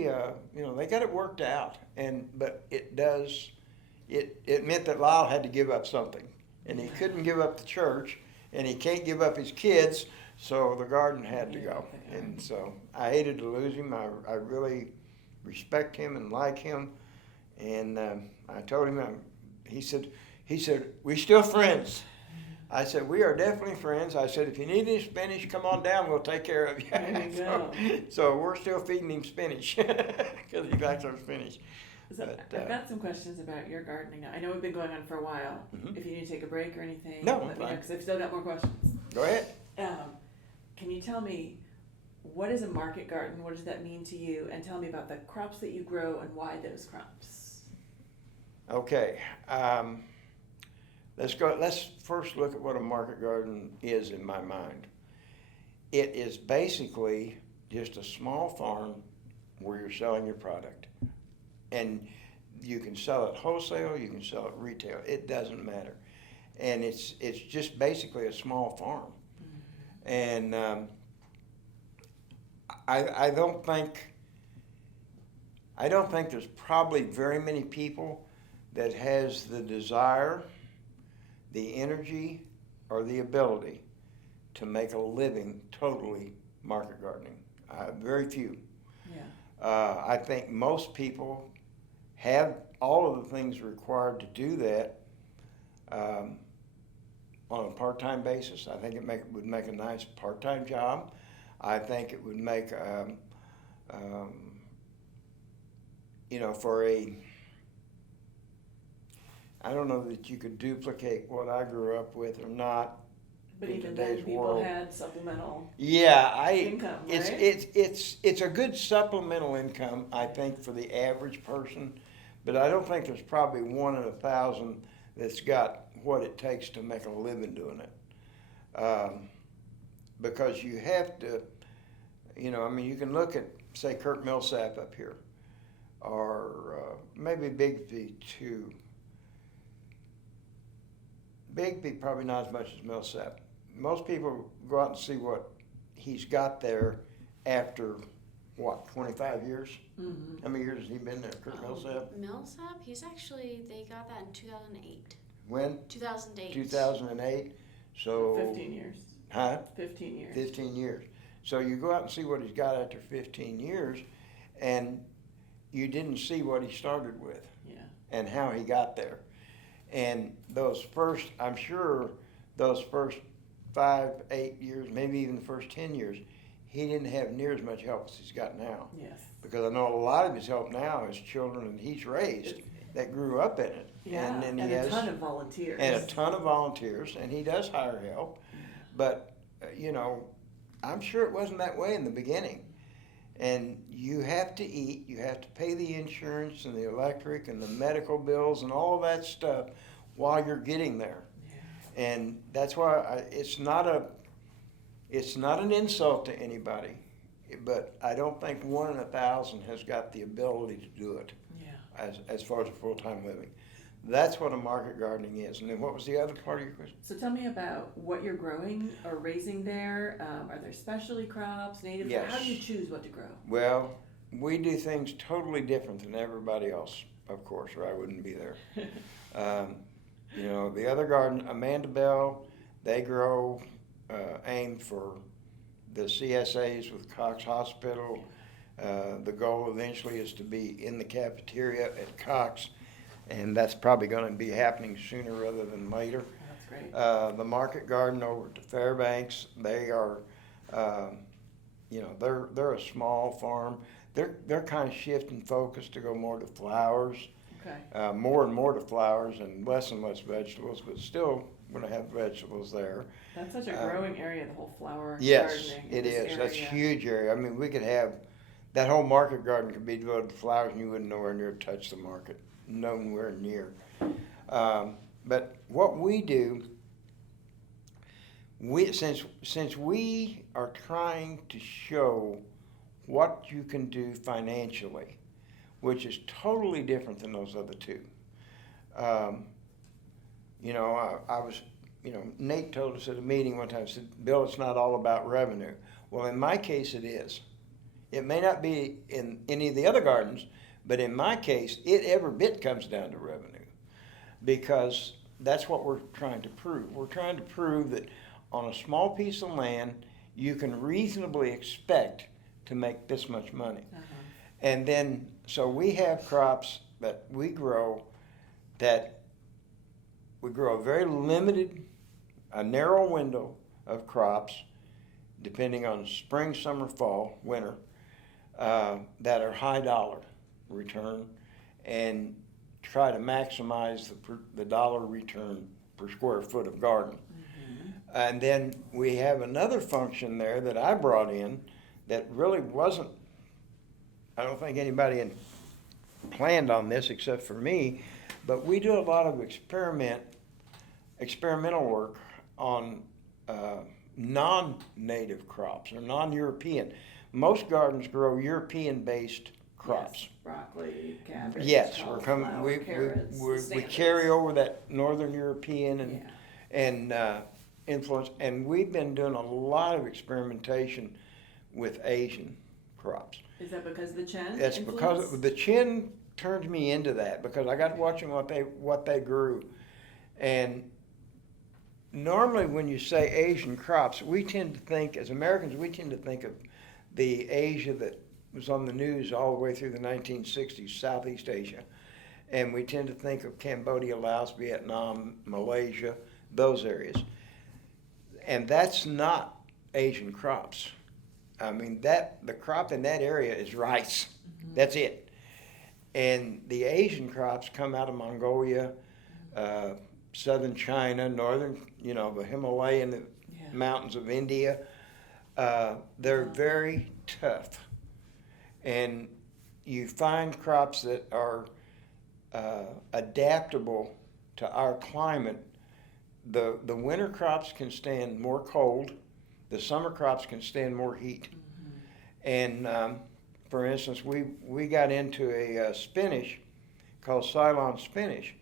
you know, they got it worked out. But it meant that Lyle had to give up something. And he couldn't give up the church, and he can't give up his kids, so the garden had to go. And so I hated to lose him. I really respect him and like him. And I told him, he said, we still friends. I said, we are definitely friends. I said, if you need any spinach, come on down. We'll take care of you. There you go. So we're still feeding him spinach because he likes our spinach. So I've got some questions about your gardening. I know we've been going on for a while. Mm-hmm. If you need to take a break or anything, no, let me know because I've still got more questions. Go ahead. Can you tell me, what is a market garden? What does that mean to you? And tell me about the crops that you grow and why those crops. Okay. Let's first look at what a market garden is in my mind. it is basically just a small farm where you're selling your product. And you can sell it wholesale, you can sell it retail, it doesn't matter. And it's just basically a small farm. And I don't think there's probably very many people that has the desire, the energy, or the ability to make a living totally market gardening. Very few. Yeah. I think most people have all of the things required to do that on a part-time basis. I think it would make a nice part-time job. I think it would make, for I don't know that you could duplicate what I grew up with or not. But in even then, today's people world. had supplemental Yeah, income, right? it's a good supplemental income, I think, for the average person, but I don't think there's probably 1 in 1,000 that's got what it takes to make a living doing it. Because you have to, you can look at, say, Kurt Millsap up here, or maybe Bigby too. Bigby probably not as much as Millsap. Most people go out and see what he's got there after, 25 years? Mm-hmm. How many years has he been there, Kurt Millsap? Millsap, they got that in 2008. When? 2008. 2008. So 15 years. Huh? 15 years. 15 years. So you go out and see what he's got after 15 years, and you didn't see what he started with. Yeah. And how he got there. And I'm sure those first 5, 8 years, maybe even the first 10 years, he didn't have near as much help as he's got now. Yes. Because I know a lot of his help now is children that he's raised that grew up in it. Yeah, And then and he a has, ton of volunteers. and a ton of volunteers, and he does hire help. But, I'm sure it wasn't that way in the beginning. And you have to eat, you have to pay the insurance and the electric and the medical bills and all of that stuff while you're getting there. Yeah. And that's why it's not an insult to anybody, but I don't think 1 in 1,000 has got the ability to do it. Yeah. As far as a full-time living. That's what a market gardening is. And then what was the other part of your question? So tell me about what you're growing or raising there. Are there specialty crops, native? Yes. How do you choose what to grow? Well, we do things totally different than everybody else, of course, or I wouldn't be there. The other garden, Amanda Bell, they grow aimed for the CSAs with Cox Hospital. The goal eventually is to be in the cafeteria at Cox, and that's probably going to be happening sooner rather than later. That's great. The market garden over at Fairbanks, they are, they're a small farm. They're kind of shifting focus to go more to flowers, Okay. more and more to flowers and less vegetables, but still going to have vegetables there. That's such a growing area, the whole flower Yes, gardening. in it this is. That's a area. huge area. I mean, we could have, that whole market garden could be devoted to flowers and you wouldn't nowhere near touch the market. Nowhere near. But what we do, since we are trying to show what you can do financially, which is totally different than those other two. I was, Nate told us at a meeting one time, said, Bill, it's not all about revenue. Well, in my case, it is. It may not be in any of the other gardens, but in my case, every bit comes down to revenue, because that's what we're trying to prove. We're trying to prove that on a small piece of land, you can reasonably expect to make this much money. Uh-huh. And then, so we have crops that we grow a very limited, a narrow window of crops, depending on spring, summer, fall, winter, that are high dollar return, and try to maximize the dollar return per square foot of garden. Mm-hmm. And then we have another function there that I brought in that really wasn't, I don't think anybody had planned on this except for me, but we do a lot of experimental work on non-native crops or non-European. Most gardens grow European-based crops. Yes, broccoli, cabbage, Yes, we're coming. cauliflower, carrots, the We standards. carry over that Northern European Yeah. and influence, and we've been doing a lot of experimentation with Asian crops. Is that because of the Chen That's influence? because the Chin turned me into that because I got watching what they grew, and normally when you say Asian crops, we tend to think as Americans of the Asia that was on the news all the way through the 1960s, Southeast Asia, and we tend to think of Cambodia, Laos, Vietnam, Malaysia, those areas, and that's not Asian crops. I mean the crop in that area is rice. Mm-hmm. That's it. And the Asian crops come out of Mongolia, southern China, northern, the Himalayan mountains of India. They're very tough. And you find crops that are adaptable to our climate. The winter crops can stand more cold. The summer crops can stand more heat. Mm-hmm. And for instance, we got into a spinach called Ceylon spinach.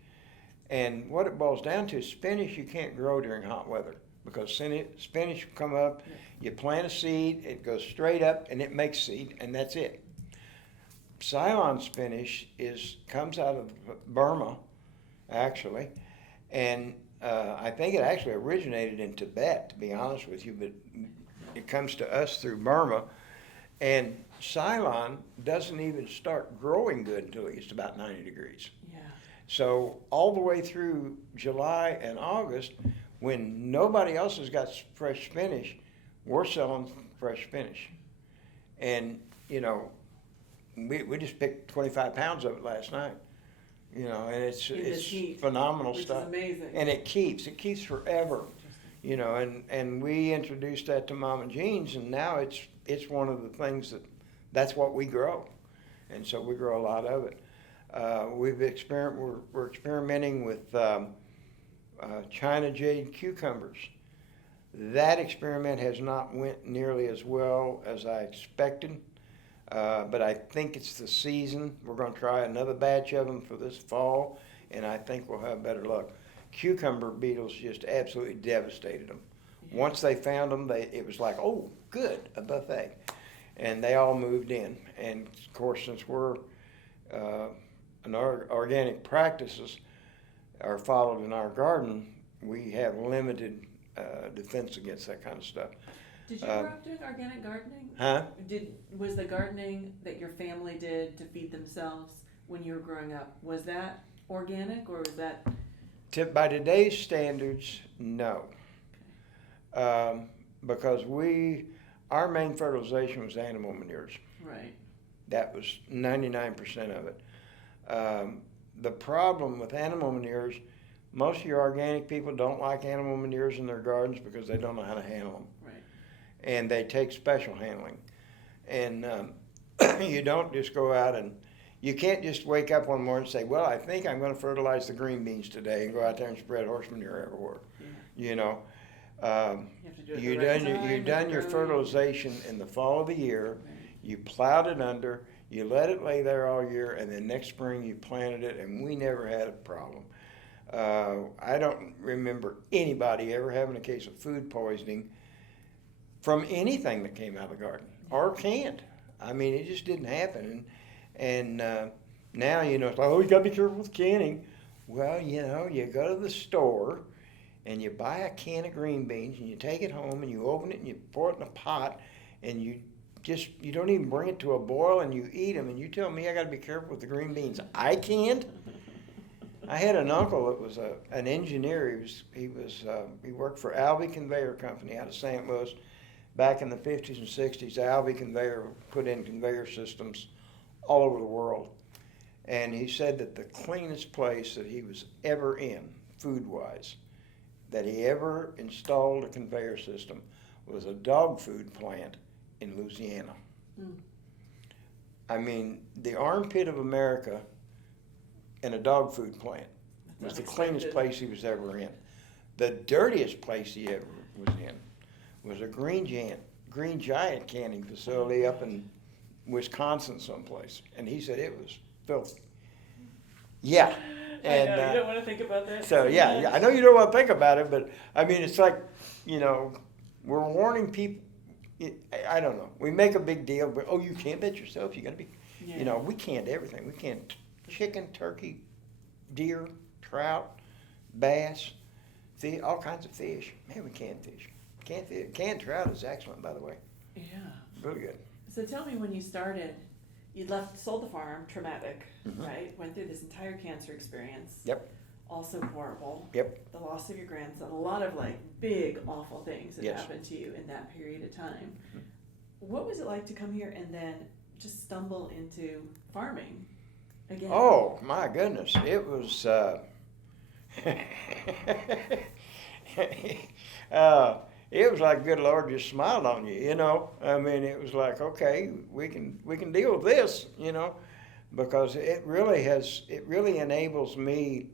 And what it boils down to is spinach you can't grow during hot weather because spinach will come up, you plant a seed, it goes straight up and it makes seed and that's it. Ceylon spinach comes out of Burma, actually, and I think it actually originated in Tibet, to be honest with you, but it comes to us through Burma. And Ceylon doesn't even start growing good until it gets to about 90 degrees. Yeah. So all the way through July and August, when nobody else has got fresh spinach, we're selling fresh spinach. And, we just picked 25 pounds of it last night. And it's heat, phenomenal which stuff. is amazing. And it keeps forever. And we introduced that to Mama Jean's, and now it's one of the things that's what we grow. And so we grow a lot of it. We're experimenting with China jade cucumbers. That experiment has not went nearly as well as I expected, but I think it's the season. We're going to try another batch of them for this fall, and I think we'll have better luck. Cucumber beetles just absolutely devastated them. Yeah. Once they found them, it was like, oh, good, a buffet. And they all moved in. And of course, since we're organic practices are followed in our garden, we have limited defense against that kind of stuff. Did you grow up doing organic gardening? Huh? Was the gardening that your family did to feed themselves when you were growing up, was that organic or was that? By today's standards, no. Because our main fertilization was animal manures. Right. That was 99% of it. The problem with animal manures, most of your organic people don't like animal manures in their gardens because they don't know how to handle them. Right. And they take special handling. And you don't just go out and, you can't just wake up one morning and say, well, I think I'm going to fertilize the green beans today and go out there and spread horse manure everywhere. Yeah. You've done your fertilization in the fall of the year. Right. You plowed it under. You let it lay there all year, and then next spring you planted it, and we never had a problem. I don't remember anybody ever having a case of food poisoning from anything that came out of the garden or canned. I mean, it just didn't happen. And now, it's like, oh, you got to be careful with canning. Well, you go to the store and you buy a can of green beans and you take it home and you open it and you pour it in a pot and you don't even bring it to a boil and you eat them. And you tell me I got to be careful with the green beans I canned? I had an uncle that was an engineer. He worked for Albee Conveyor Company out of St. Louis. Back in the 50s and 60s, Albee Conveyor put in conveyor systems all over the world. And he said that the cleanest place that he was ever in, food-wise, that he ever installed a conveyor system was a dog food plant in Louisiana. Mm. I mean, the armpit of America and a dog food plant was the cleanest place he was ever in. The dirtiest place he ever was in was a Green Giant canning facility up in Wisconsin someplace, and he said it was filthy. Yeah. And, I know, you don't want to think about that. So yeah, I know you don't want to think about it, but I mean, it's like, we're warning people. I don't know. We make a big deal, but you can't bet yourself. You got to be, Yeah. we canned everything. We canned chicken, turkey, deer, trout, bass, all kinds of fish. Man, we canned fish. Canned trout is excellent, by the way. Yeah. Really good. So tell me, when you started, you sold the farm, traumatic, right? Went through this entire cancer experience. Yep. Also horrible. Yep. The loss of your grandson. A lot of like big, awful things that Yes. happened to you in that period of time. What was it like to come here and then just stumble into farming again? Oh my goodness, it was. It was like good Lord just smiled on you, I mean, it was like, okay, we can deal with this, because it really enables me.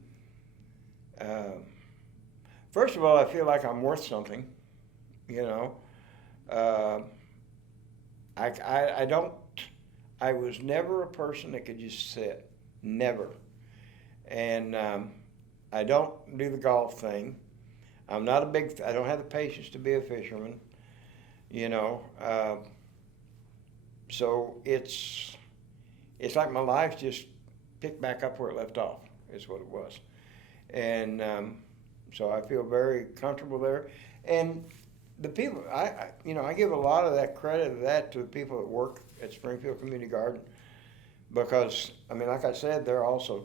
First of all, I feel like I'm worth something, I was never a person that could just sit, never, and I don't do the golf thing. I'm not I don't have the patience to be a fisherman, so it's like my life just picked back up where it left off, is what it was. And so I feel very comfortable there. And the people, I give a lot of that credit to the people that work at Springfield Community Garden, because, I mean, like I said, they're also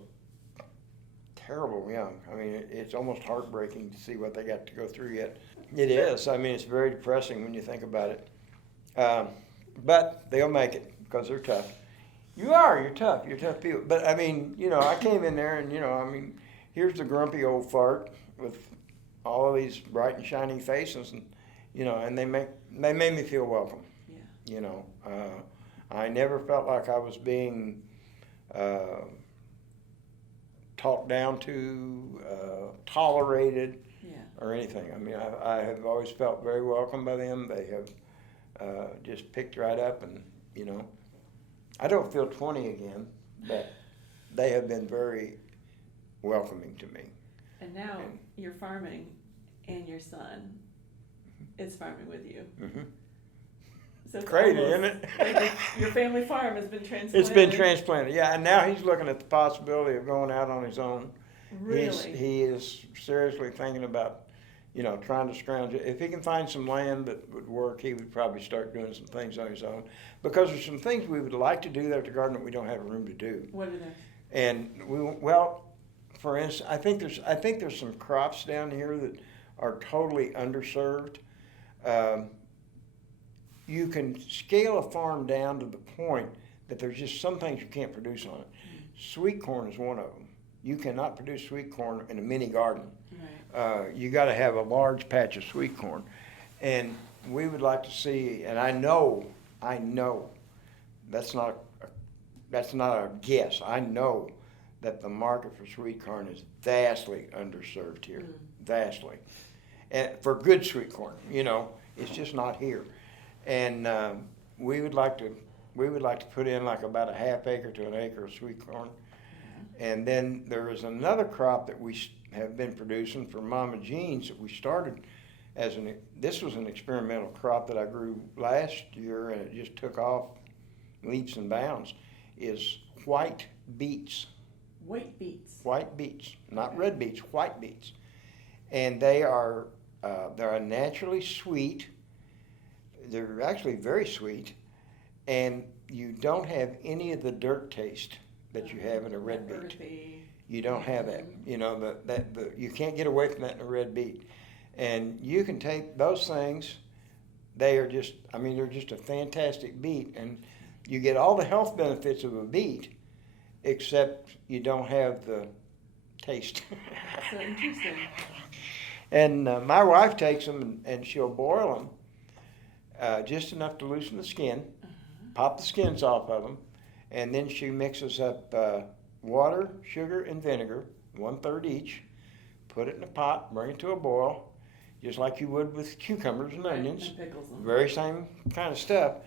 terrible young. I mean, it's almost heartbreaking to see what they got to go through yet. It is. I mean, it's very depressing when you think about it. But they'll make it because they're tough. You're tough. You're tough people. But I mean, I came in there and, here's the grumpy old fart with all of these bright and shining faces, and, and they made me feel welcome. Yeah. I never felt like I was being talked down to, tolerated, or anything. I mean, I have always felt very welcome by them. They have just picked right up, and I don't feel 20 again, but they have been very welcoming to me. And now you're farming, and your son is farming with you. Mm-hmm. So it's Crazy, almost isn't it? like your family farm has been transplanted. It's been transplanted, yeah, and now he's looking at the possibility of going out on his own. Really? He is seriously thinking about, trying to scrounge it. If he can find some land that would work, he would probably start doing some things on his own. Because there's some things we would like to do there at the garden that we don't have room to do. What are they? And for instance, I think there's some crops down here that are totally underserved. You can scale a farm down to the point that there's just some things you can't produce on it. Sweet corn is one of them. You cannot produce sweet corn in a mini garden. Right. You got to have a large patch of sweet corn, and we would like to see. And I know, that's not a guess. I know that the market for sweet corn is vastly underserved here, vastly, and for good sweet corn. It's just not here. And we would like to put in like about a half acre to an acre of sweet corn. And then there is another crop that we have been producing for Mama Jean's that we started this was an experimental crop that I grew last year, and it just took off leaps and bounds, is white beets. White beets. White beets, not red beets, white beets. And they're naturally sweet. They're actually very sweet, and you don't have any of the dirt taste that you have in a red beet. Earthy. You don't have that. You can't get away from that in a red beet. And you can take those things. They're just a fantastic beet, and you get all the health benefits of a beet, except you don't have the taste. So interesting. And my wife takes them and she'll boil them. Just enough to loosen the skin, pop the skins off of them, and then she mixes up water, sugar, and vinegar, 1/3 each, put it in a pot, bring it to a boil, just like you would with cucumbers and onions. And pickles them. Very same kind of stuff.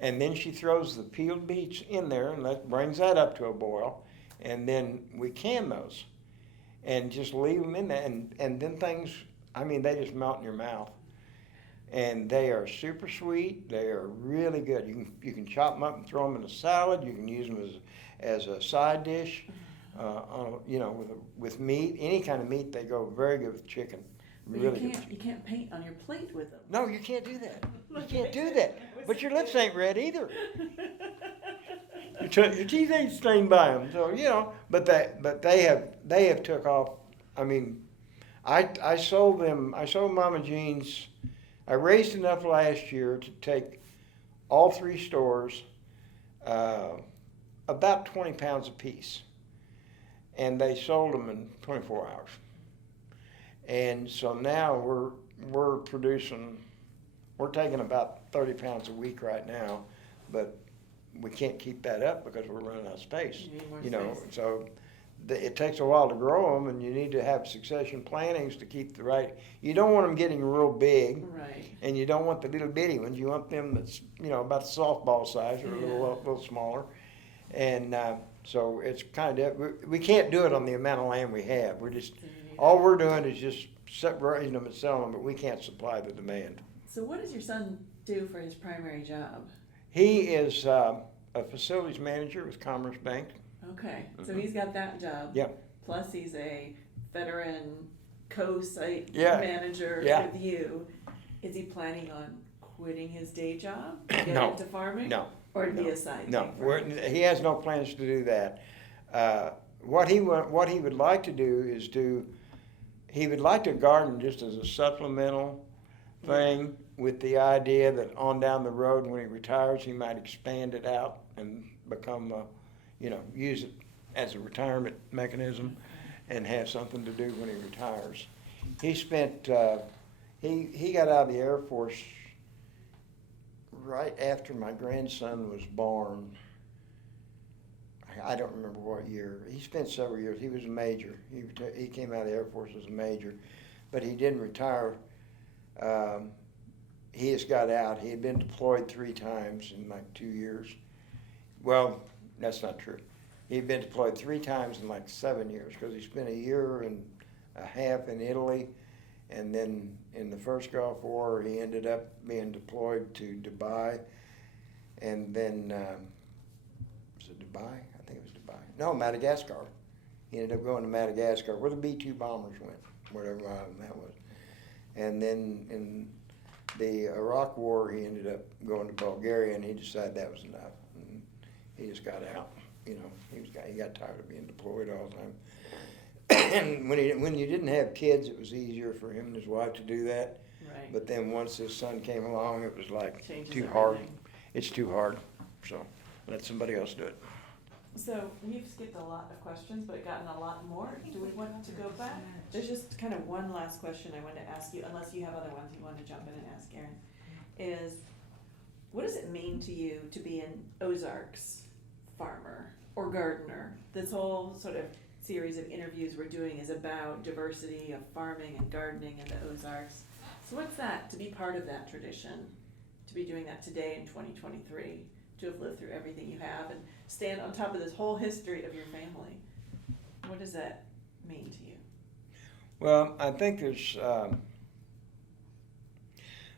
And then she throws the peeled beets in there and brings that up to a boil. And then we can those and just leave them in there. And then things, I mean, they just melt in your mouth. And they are super sweet. They are really good. You can chop them up and throw them in a salad. You can use them as a side dish. You know, with meat, any kind of meat, they go very good with chicken. But Really you can't paint on your plate with them. No, you can't do that. You can't do that. But your lips ain't red either. Your teeth ain't stained by them. So you know, but they have took off. I mean, I sold them. I sold Mama Jean's. I raised enough last year to take all 3 stores about 20 pounds a piece, and they sold them in 24 hours. And so now we're producing, we're taking about 30 pounds a week right now, but we can't keep that up because we're running out of space. You know, so it takes a while to grow them, and you need to have succession plantings to keep the right. You don't want them getting real big, right? And you don't want the little bitty ones. You want them that's about the softball size or a little smaller, and so it's kind of we can't do it on the amount of land we have. We're just all we're doing is just raising them and selling them, but we can't supply the demand. So what does your son do for his primary job? He is a facilities manager with Commerce Bank. Okay, so he's got that job. Yeah. Plus he's a veteran co-site Yeah. manager Yeah. with you. Is he planning on quitting his day job to get No. into farming? No. Or be a side No, thing for him? he has no plans to do that. What he would like to do is he would like to garden just as a supplemental thing, with the idea that on down the road when he retires, he might expand it out and become use it as a retirement mechanism and have something to do when he retires. He spent he got out of the Air Force right after my grandson was born. I don't remember what year. He spent several years. He was a major. He came out of the Air Force as a major, but he didn't retire. He just got out. He had been deployed 3 times in like 2 years. Well, that's not true. He had been deployed 3 times in like 7 years, because he spent a year and a half in Italy, and then in the first Gulf War he ended up being deployed to Dubai, and then was it Dubai? I think it was Dubai. No, Madagascar. He ended up going to Madagascar, where the B-2 bombers went, whatever that was. And then in the Iraq War, he ended up going to Bulgaria, and he decided that was enough. And he just got out. He got tired of being deployed all the time. And when you didn't have kids, it was easier for him and his wife to do that. Right. But then once his son came along, it was like Changes too hard. everything. It's too hard. So let somebody else do it. So we've skipped a lot of questions, but gotten a lot more. Do we want to go back? There's just kind of one last question I wanted to ask you, unless you have other ones you want to jump in and ask Erin, is what does it mean to you to be an Ozarks farmer or gardener? This whole sort of series of interviews we're doing is about diversity of farming and gardening in the Ozarks. So what's that, to be part of that tradition, to be doing that today in 2023, to have lived through everything you have and stand on top of this whole history of your family? What does that mean to you? Well, I think there's,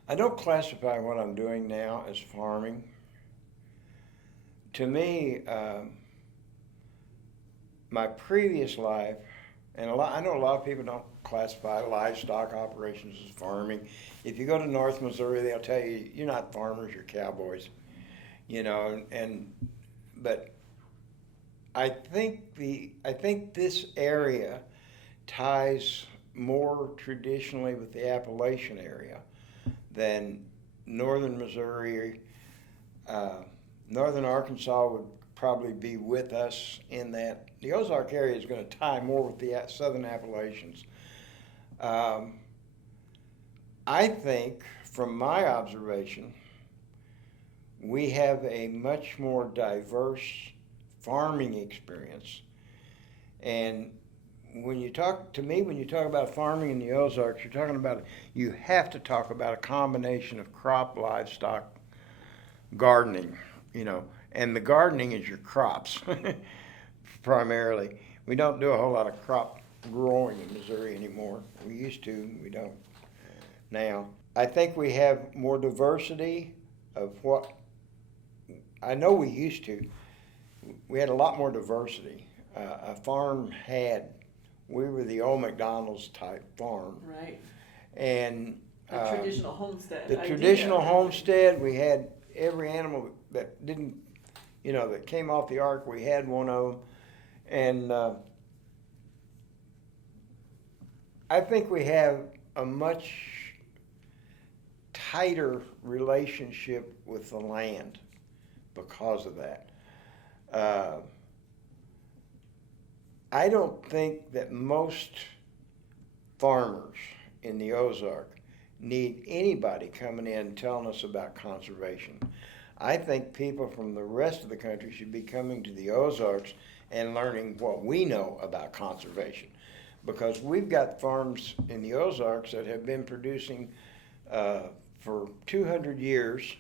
I don't classify what I'm doing now as farming. To me, my previous life, and I know a lot of people don't classify livestock operations as farming. If you go to North Missouri, they'll tell you, you're not farmers, you're cowboys. But I think this area ties more traditionally with the Appalachian area than northern Missouri. Northern Arkansas would probably be with us in that. The Ozark area is going to tie more with the southern Appalachians. I think, from my observation, we have a much more diverse farming experience, and when you talk about farming in the Ozarks, you have to talk about a combination of crop, livestock, gardening, and the gardening is your crops primarily. We don't do a whole lot of crop growing in Missouri anymore. We used to, we don't now. I think we have more diversity of what, I know we used to. We had a lot more diversity. A farm we were the old McDonald's type farm. Right. And a traditional homestead. The traditional homestead, we had every animal that didn't, that came off the ark, we had one of them. And I think we have a much tighter relationship with the land because of that. I don't think that most farmers in the Ozark need anybody coming in telling us about conservation. I think people from the rest of the country should be coming to the Ozarks and learning what we know about conservation, because we've got farms in the Ozarks that have been producing for 200 years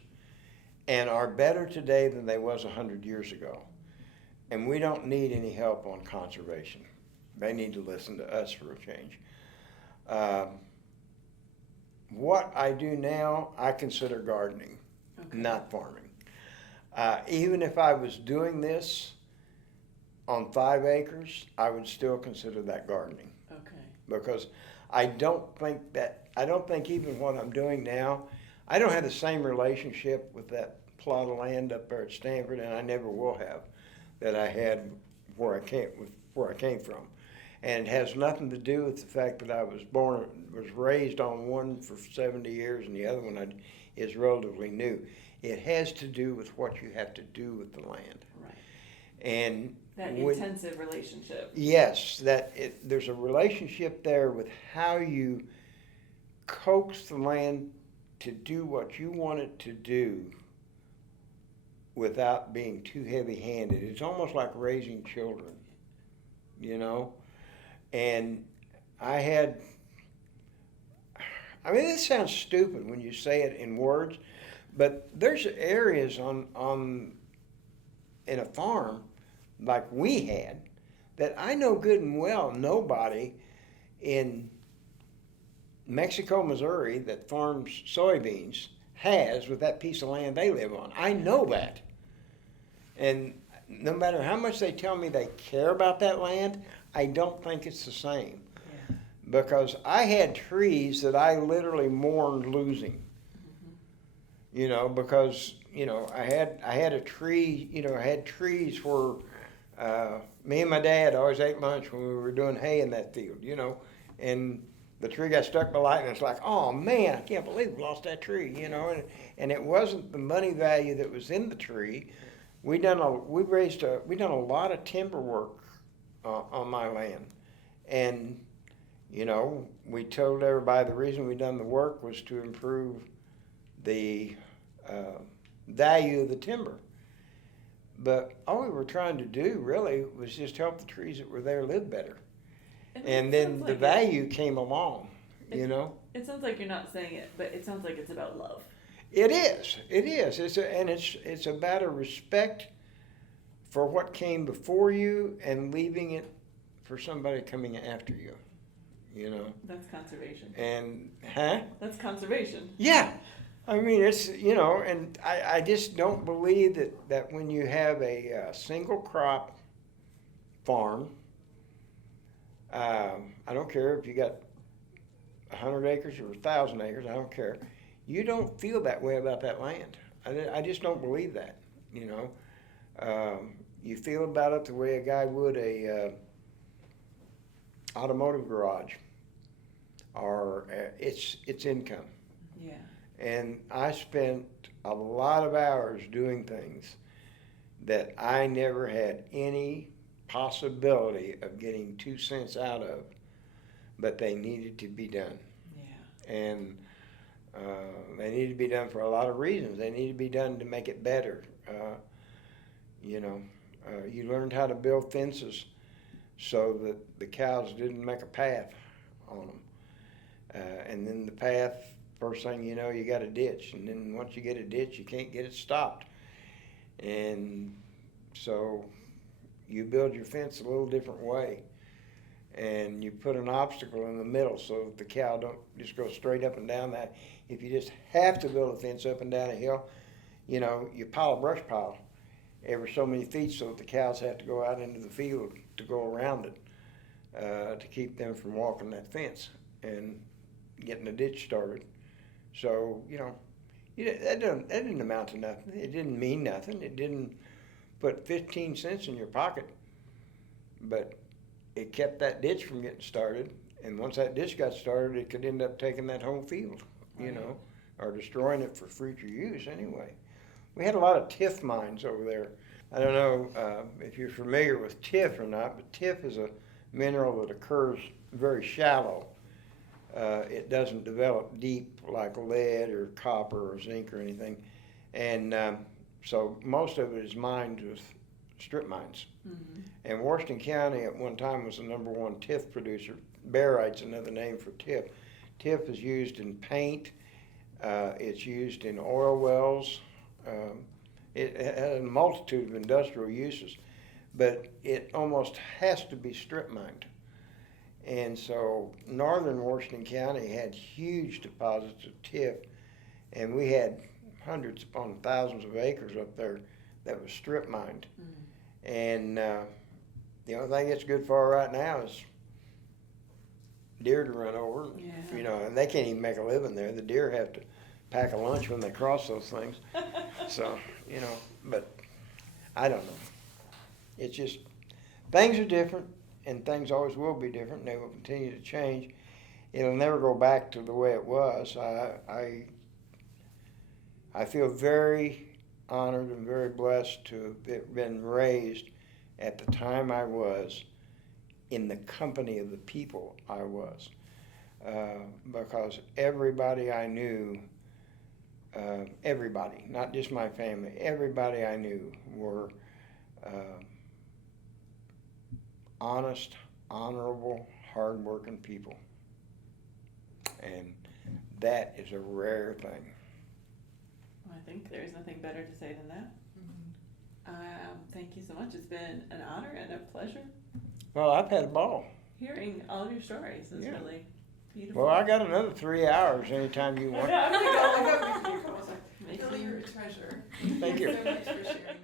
and are better today than they was 100 years ago. And we don't need any help on conservation. They need to listen to us for a change. What I do now, I consider gardening, not farming. Even if I was doing this on 5 acres, I would still consider that gardening. Okay. Because I don't think even what I'm doing now, I don't have the same relationship with that plot of land up there at Stanford, and I never will have, that I had where I came from. And it has nothing to do with the fact that I was raised on one for 70 years and the other one is relatively new. It has to do with what you have to do with the land. Right. And that intensive relationship. Yes, there's a relationship there with how you coax the land to do what you want it to do without being too heavy-handed. It's almost like raising children, And this sounds stupid when you say it in words, but there's areas in a farm like we had that I know good and well nobody in Mexico, Missouri that farms soybeans has with that piece of land they live on. I know that. And no matter how much they tell me they care about that land, I don't think it's the same. Yeah. Because I had trees that I literally mourned losing. Because I had a tree. I had trees where me and my dad always ate lunch when we were doing hay in that field. And the tree got struck by lightning. It's like, oh man, I can't believe we lost that tree. And it wasn't the money value that was in the tree. We done a lot of timber work on my land, and we told everybody the reason we done the work was to improve the value of the timber. But all we were trying to do really was just help the trees that were there live better, and then the value came along. It sounds like you're not saying it, but it sounds like it's about love. It is. It's about a respect for what came before you and leaving it for somebody coming after you. That's conservation. And That's conservation. Yeah, it's and I just don't believe that when you have a single crop farm, I don't care if you got 100 acres or 1,000 acres, I don't care. You don't feel that way about that land. I just don't believe that, You feel about it the way a guy would a automotive garage or its income. Yeah. And I spent a lot of hours doing things that I never had any possibility of getting 2 cents out of, but they needed to be done. Yeah. And they need to be done for a lot of reasons. They need to be done to make it better. You learned how to build fences so that the cows didn't make a path on them. And then the path, first thing you know, you got a ditch. And then once you get a ditch, you can't get it stopped. And so you build your fence a little different way. And you put an obstacle in the middle so that the cow don't just go straight up and down that. If you just have to build a fence up and down a hill, you know, you pile a brush pile every so many feet so that the cows have to go out into the field to go around it to keep them from walking that fence and getting a ditch started. So, you know, that didn't amount to nothing. It didn't mean nothing. It didn't put 15 cents in your pocket. But it kept that ditch from getting started. And once that ditch got started, it could end up taking that whole field, you know, or destroying it for future use anyway. We had a lot of tiff mines over there. I don't know if you're familiar with tiff or not, but tiff is a mineral that occurs very shallow. It doesn't develop deep like lead or copper or zinc or anything. And so most of it is mined with strip mines. Mm-hmm. And Washington County at one time was the #1 tiff producer. Barite's another name for tiff. Tiff is used in paint. It's used in oil wells. It has a multitude of industrial uses, but it almost has to be strip mined. And so northern Washington County had huge deposits of tiff, and we had hundreds upon thousands of acres up there that was strip mined. Mm-hmm. And the only thing it's good for right now is deer to run over, you know, and they can't even make a living there. The deer have to pack a lunch when they cross those things. So, you know, but I don't know. It's just, things are different, and things always will be different, and they will continue to change. It'll never go back to the way it was. I feel very honored and very blessed to have been raised at the time I was in the company of the people I was. Because everybody I knew, everybody, not just my family, everybody I knew were honest, honorable, hardworking people. And that is a rare thing. Well, I think there's nothing better to say than that. Mm-hmm. Thank you so much. It's been an honor and a pleasure. Well, I've had a ball. Hearing all of your stories is really beautiful. Well, I got another 3 hours anytime you want. I'm gonna go. You're a treasure. Thank you. Thank you so much for sharing.